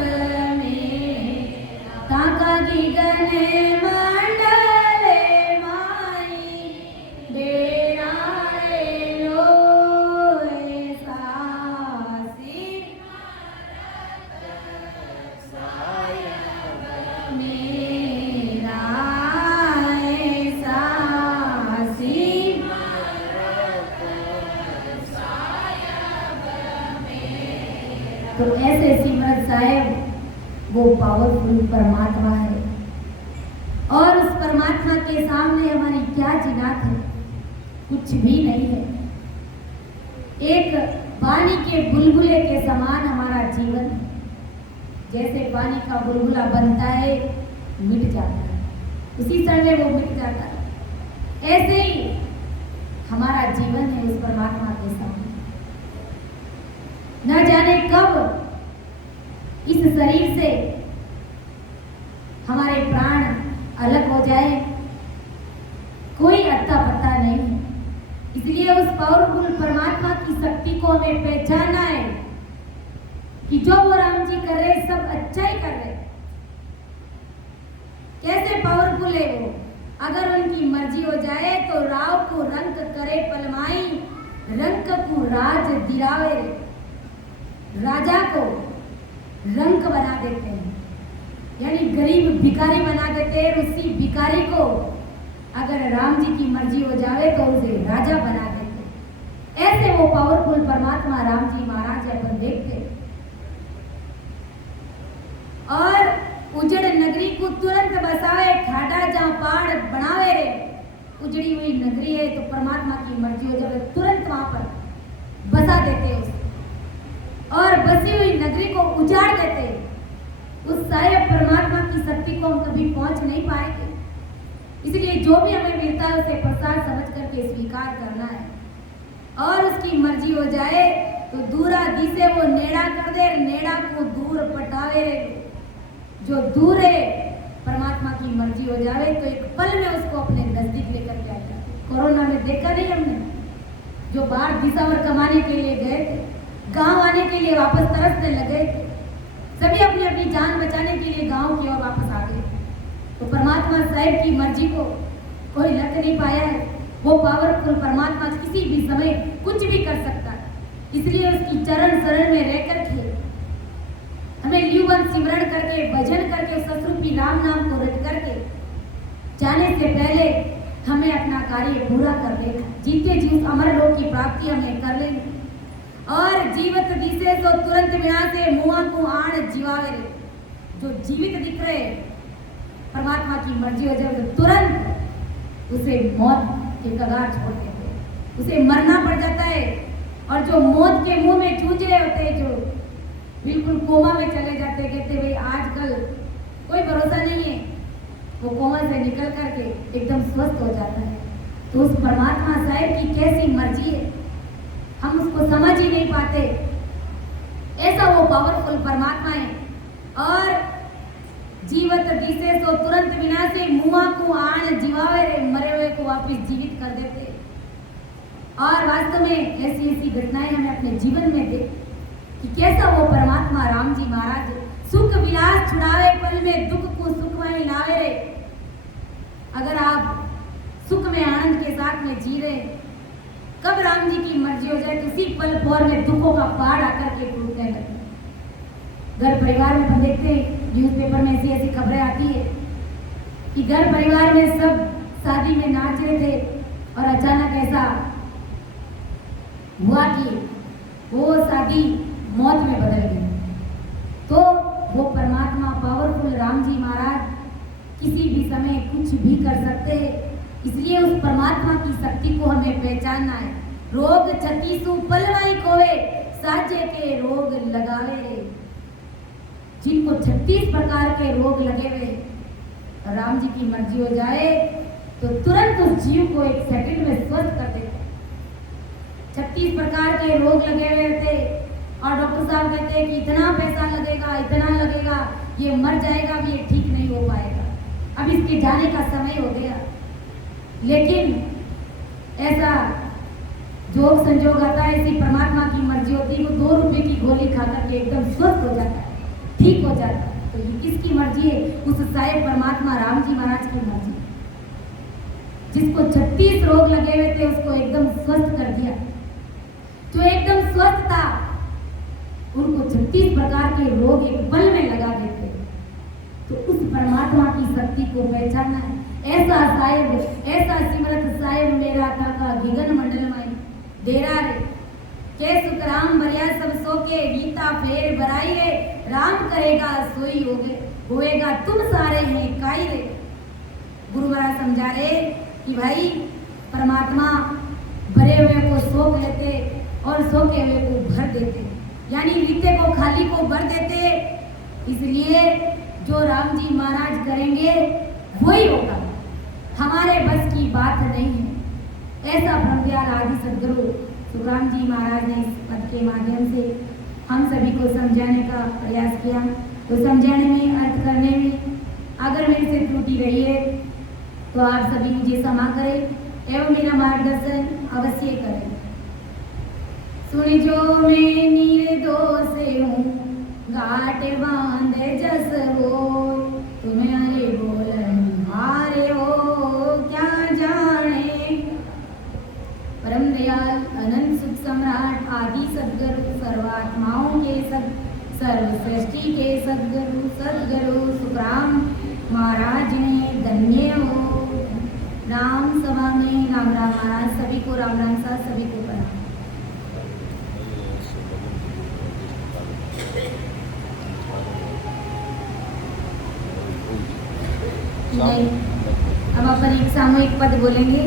गने मंडले माई डेरा रे लो सासी मेरा सासी तो ऐसे सिमरत साहेब वो पावरफुल परमात्मा है और उस परमात्मा के सामने हमारी क्या जिनात है, कुछ भी नहीं है। एक पानी के बुलबुले के समान हमारा जीवन है। जैसे पानी का बुलबुला बनता है, मिट जाता है, उसी समय वो मिट जाता है, ऐसे ही हमारा जीवन है उस परमात्मा के सामने। न जाने कब इस शरीर से हमारे प्राण अलग हो जाए, कोई अता पता नहीं है। इसलिए उस पावरफुल परमात्मा की शक्ति को हमें पहचानना है कि जो वो राम जी कर रहे सब अच्छा ही कर रहे। कैसे पावरफुल है वो, अगर उनकी मर्जी हो जाए तो राव को रंग करे पलमाई, रंग को राज दिलावे, राजा को रंक बना देते हैं, यानी गरीब भिखारी बना देते हैं। उसी भिखारी को अगर राम जी की मर्जी हो जाए तो उसे राजा बना देते। ऐसे वो पावरफुल परमात्मा राम जी महाराज अपन देखते। उजड़ नगरी को तुरंत बसावे, ठाडा जहाँ पहाड़ बनावे रे। उजड़ी हुई नगरी है तो परमात्मा की मर्जी हो जाए तुरंत वहां पर बसा देते उस, और बसी हुई नगरी को उजाड़ देते। उस सारे परमात्मा की शक्ति को हम कभी पहुंच नहीं पाएंगे। इसलिए जो भी हमें मिलता है उसे प्रसाद समझ करके स्वीकार करना है, और उसकी मर्जी हो जाए तो दूरा दिसे वो नेड़ा कर दे, नेड़ा को दूर पटावे रे। जो दूर है परमात्मा की मर्जी हो जाए तो एक पल में उसको अपने नजदीक लेकर के आ जाते। कोरोना में देखा नहीं हमने, जो बाहर दिशावर कमाने के लिए गए थे, गांव आने के लिए वापस तरसने लगे थे, सभी अपनी अपनी जान बचाने के लिए गांव की ओर वापस आ गए। तो परमात्मा साहिब की मर्जी को कोई लग नहीं पाया है। वो पावरफुल परमात्मा किसी भी समय कुछ भी कर सकता है, इसलिए उसकी चरण शरण में रह करके हमें ल्यूवन सिमरण करके भजन करके ससुरूपी राम नाम को रट करके जाने से पहले हमें अपना कार्य पूरा कर लेना। जीते जी उस अमर लोक की प्राप्ति हमें कर लेनी। और जीवित दिसे तो तुरंत विनाशे, मुआ को आण जीवावे रे। जो जीवित दिख रहे परमात्मा की मर्जी हो जाए तो तुरंत उसे मौत के कगार छोड़ देते, उसे मरना पड़ जाता है। और जो मौत के मुंह में जूझ रहे होते हैं, जो बिल्कुल कोमा में चले जाते, कहते भाई आजकल कोई भरोसा नहीं है, वो कोमा से निकल करके एकदम स्वस्थ हो जाता है। तो उस परमात्मा साहिब की कैसी मर्जी है, हम उसको समझ ही नहीं पाते। ऐसा वो पावरफुल परमात्मा है। और जीवत दिसे तो तुरंत विनाशे, मुआ को आण जीवावे रे। मरे हुए को वापस जीवित कर देते। और वास्तव में ऐसी ऐसी घटनाएं हमें अपने जीवन में देख कि कैसा वो परमात्मा राम जी महाराज सुख विलास छुड़ावे, पल में दुख को सुख में लावे रे। अगर आप सुख में आनंद के साथ में जी रहे, कब राम जी की मर्जी हो जाए तो उसी पल भर में दुखों का पहाड़ आकर के टूटने लगे। घर परिवार में हम देखते हैं न्यूज़पेपर में ऐसी ऐसी खबरें आती है कि घर परिवार में सब शादी में नाच रहे थे और अचानक ऐसा हुआ कि वो शादी मौत में बदल गई। तो वो परमात्मा पावरफुल राम जी महाराज किसी भी समय कुछ भी कर सकते हैं। इसलिए उस परमात्मा की शक्ति को हमें पहचानना है। रोग 36 पलवाई कोवे, साजे के रोग लगावे रे। जिनको 36 प्रकार के रोग लगे हुए, राम जी की मर्जी हो जाए तो तुरंत उस जीव को एक सेकंड में स्वस्थ कर देते। 36 प्रकार के रोग लगे हुए थे और डॉक्टर साहब कहते हैं कि इतना पैसा लगेगा, इतना लगेगा, ये मर जाएगा, अब ये ठीक नहीं हो पाएगा, अब इसके जाने का समय हो गया। लेकिन ऐसा जोग संजोग आता है, ऐसी परमात्मा की मर्जी होती है, वो 2 रुपए की गोली खाकर के एकदम स्वस्थ हो जाता है, ठीक हो जाता है। तो ये किसकी मर्जी है? उस साहिब परमात्मा राम जी महाराज की मर्जी। जिसको 36 रोग लगे हुए थे उसको एकदम स्वस्थ कर दिया। जो एकदम स्वस्थ था उनको 36 प्रकार के रोग एक पल में लगा देते। तो उस परमात्मा की शक्ति को पहचानना है। ऐसा साहिब, ऐसा सिमरत साहिब मेरा काका गिगन मंडल में डेरा रे। के सुख राम भरिया सब सो के, गीता फेर बराई रे। राम करेगा सोई होएगा, तुम सारे हैं काई रे। गुरु महाराज समझा रहे कि भाई परमात्मा भरे हुए को सोख लेते और सोखे हुए को भर देते, यानी रिते को खाली को भर देते। इसलिए जो राम जी महाराज करेंगे वही होगा, हमारे बस की बात नहीं है। ऐसा ब्रह्मदयाल आदि सदगुरु सुखराम जी महाराज ने इस पद के माध्यम से हम सभी को समझाने का प्रयास किया। तो समझाने में, अर्थ करने में अगर मेरे से त्रुटि रही है तो आप सभी मुझे क्षमा करें एवं मेरा मार्गदर्शन अवश्य करें। सुन जो मैं निर्दोष हूँ, घाट बांध जस हो, तुम्हारे बोलन हारे हो क्या जाने। परम दयाल अनंत सुख सम्राट आदि सद्गुरु सर्वात्माओं के सर्व सृष्टि के सद्गुरु सुखराम महाराज ने धन्य हो। राम सभा में राम राम महाराज सभी को राम राम सा सभी को प्रणाम। नहीं। अब अपन एक सामूहिक पद बोलेंगे।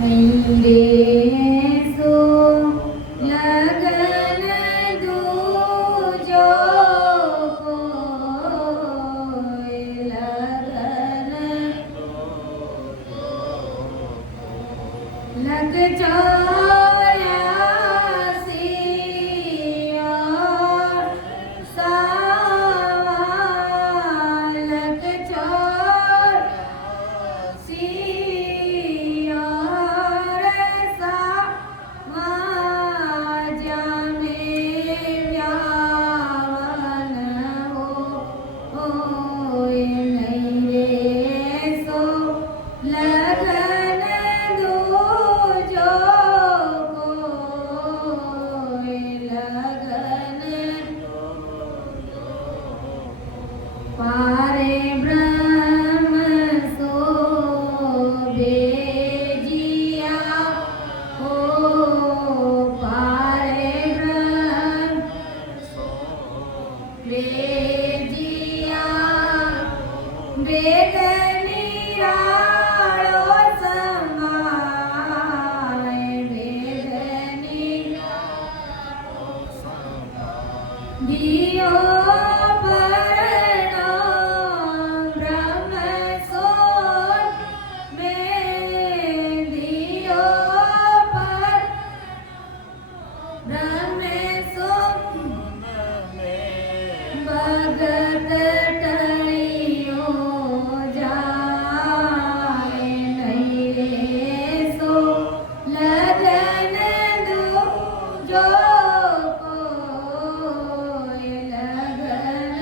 नहीं रे सो लगन दूजो कोई लगन लग चौरासी और सावा लग चौरासी और सावा जामे व्यावन होए नहीं रे सो लगन दूजो कोई लगन पारे ब्रह्म सो बेजिया हो पारे ब्रह्म बेजिया वेद निराळो समाय वेद निराळो दियो परनो ब्रह्म सोन में दियो पर ब्रह्म सोन भगत टरियो जाए नहीं रे सो लगन दूजो कोई लगन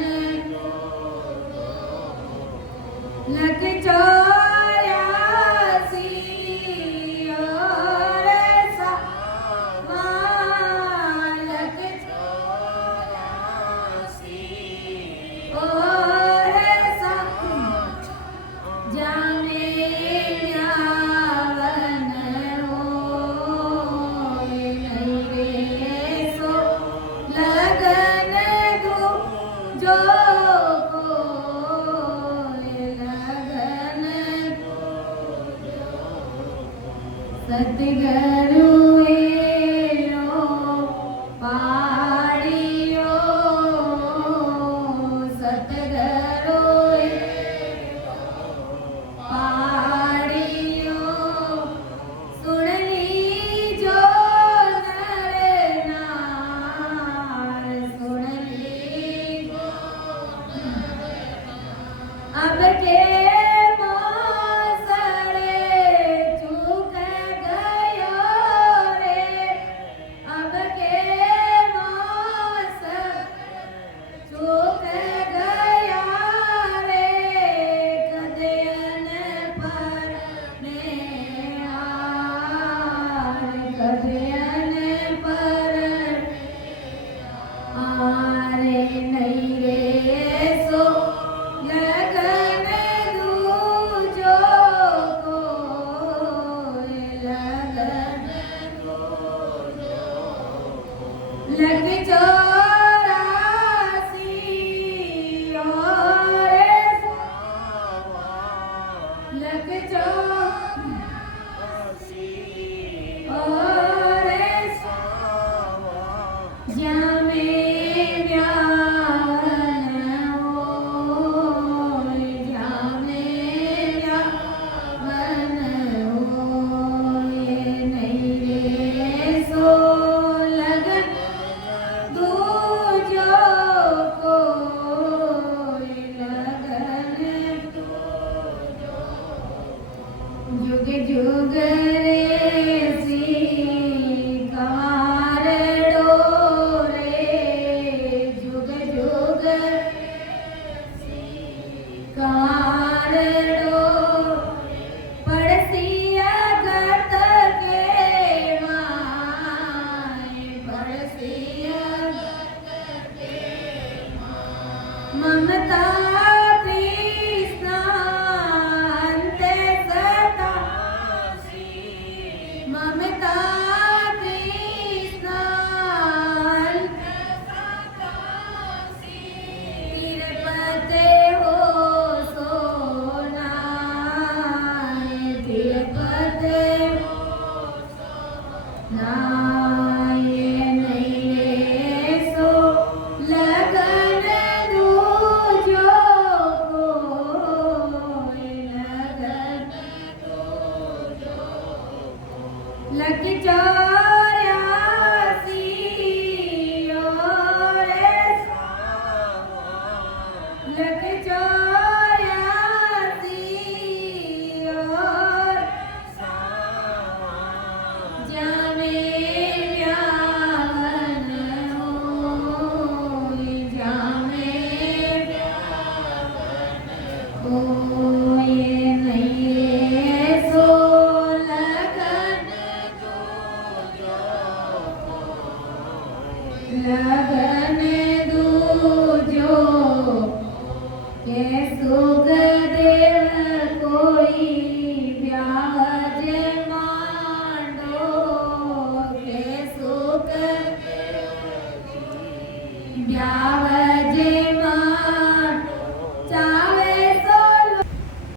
लग चौरासी और सावा लग चौरासी और सावा जामे व्यावन होए नहीं रे सो लगन दूजो कोई लगन सतगुरु एलो पाड़ियो सतगुरु पाड़ियो सुन लीजो नर नार सुन लीजो अब के मोसरे चूक गयो रे अब के मोसर चूक गया रे कदयन पर ने आर कदयन पर आरे नहीं रे सो लगन दूजो कोई लगन लग चौरासी और सावा लग चौरासी और सावा जामे व्यावन होए जामे व्यावन होए नहीं रे सो लगन दूजो कोई लगन जुग जुग रे सी कार डोरे जुग जुग कार डो पड़सिया गत के माय पड़सिया गत के ममता तृष्णा अंते सतासी ममता तृष्णा अंते सतासी तिरपते हो के सुख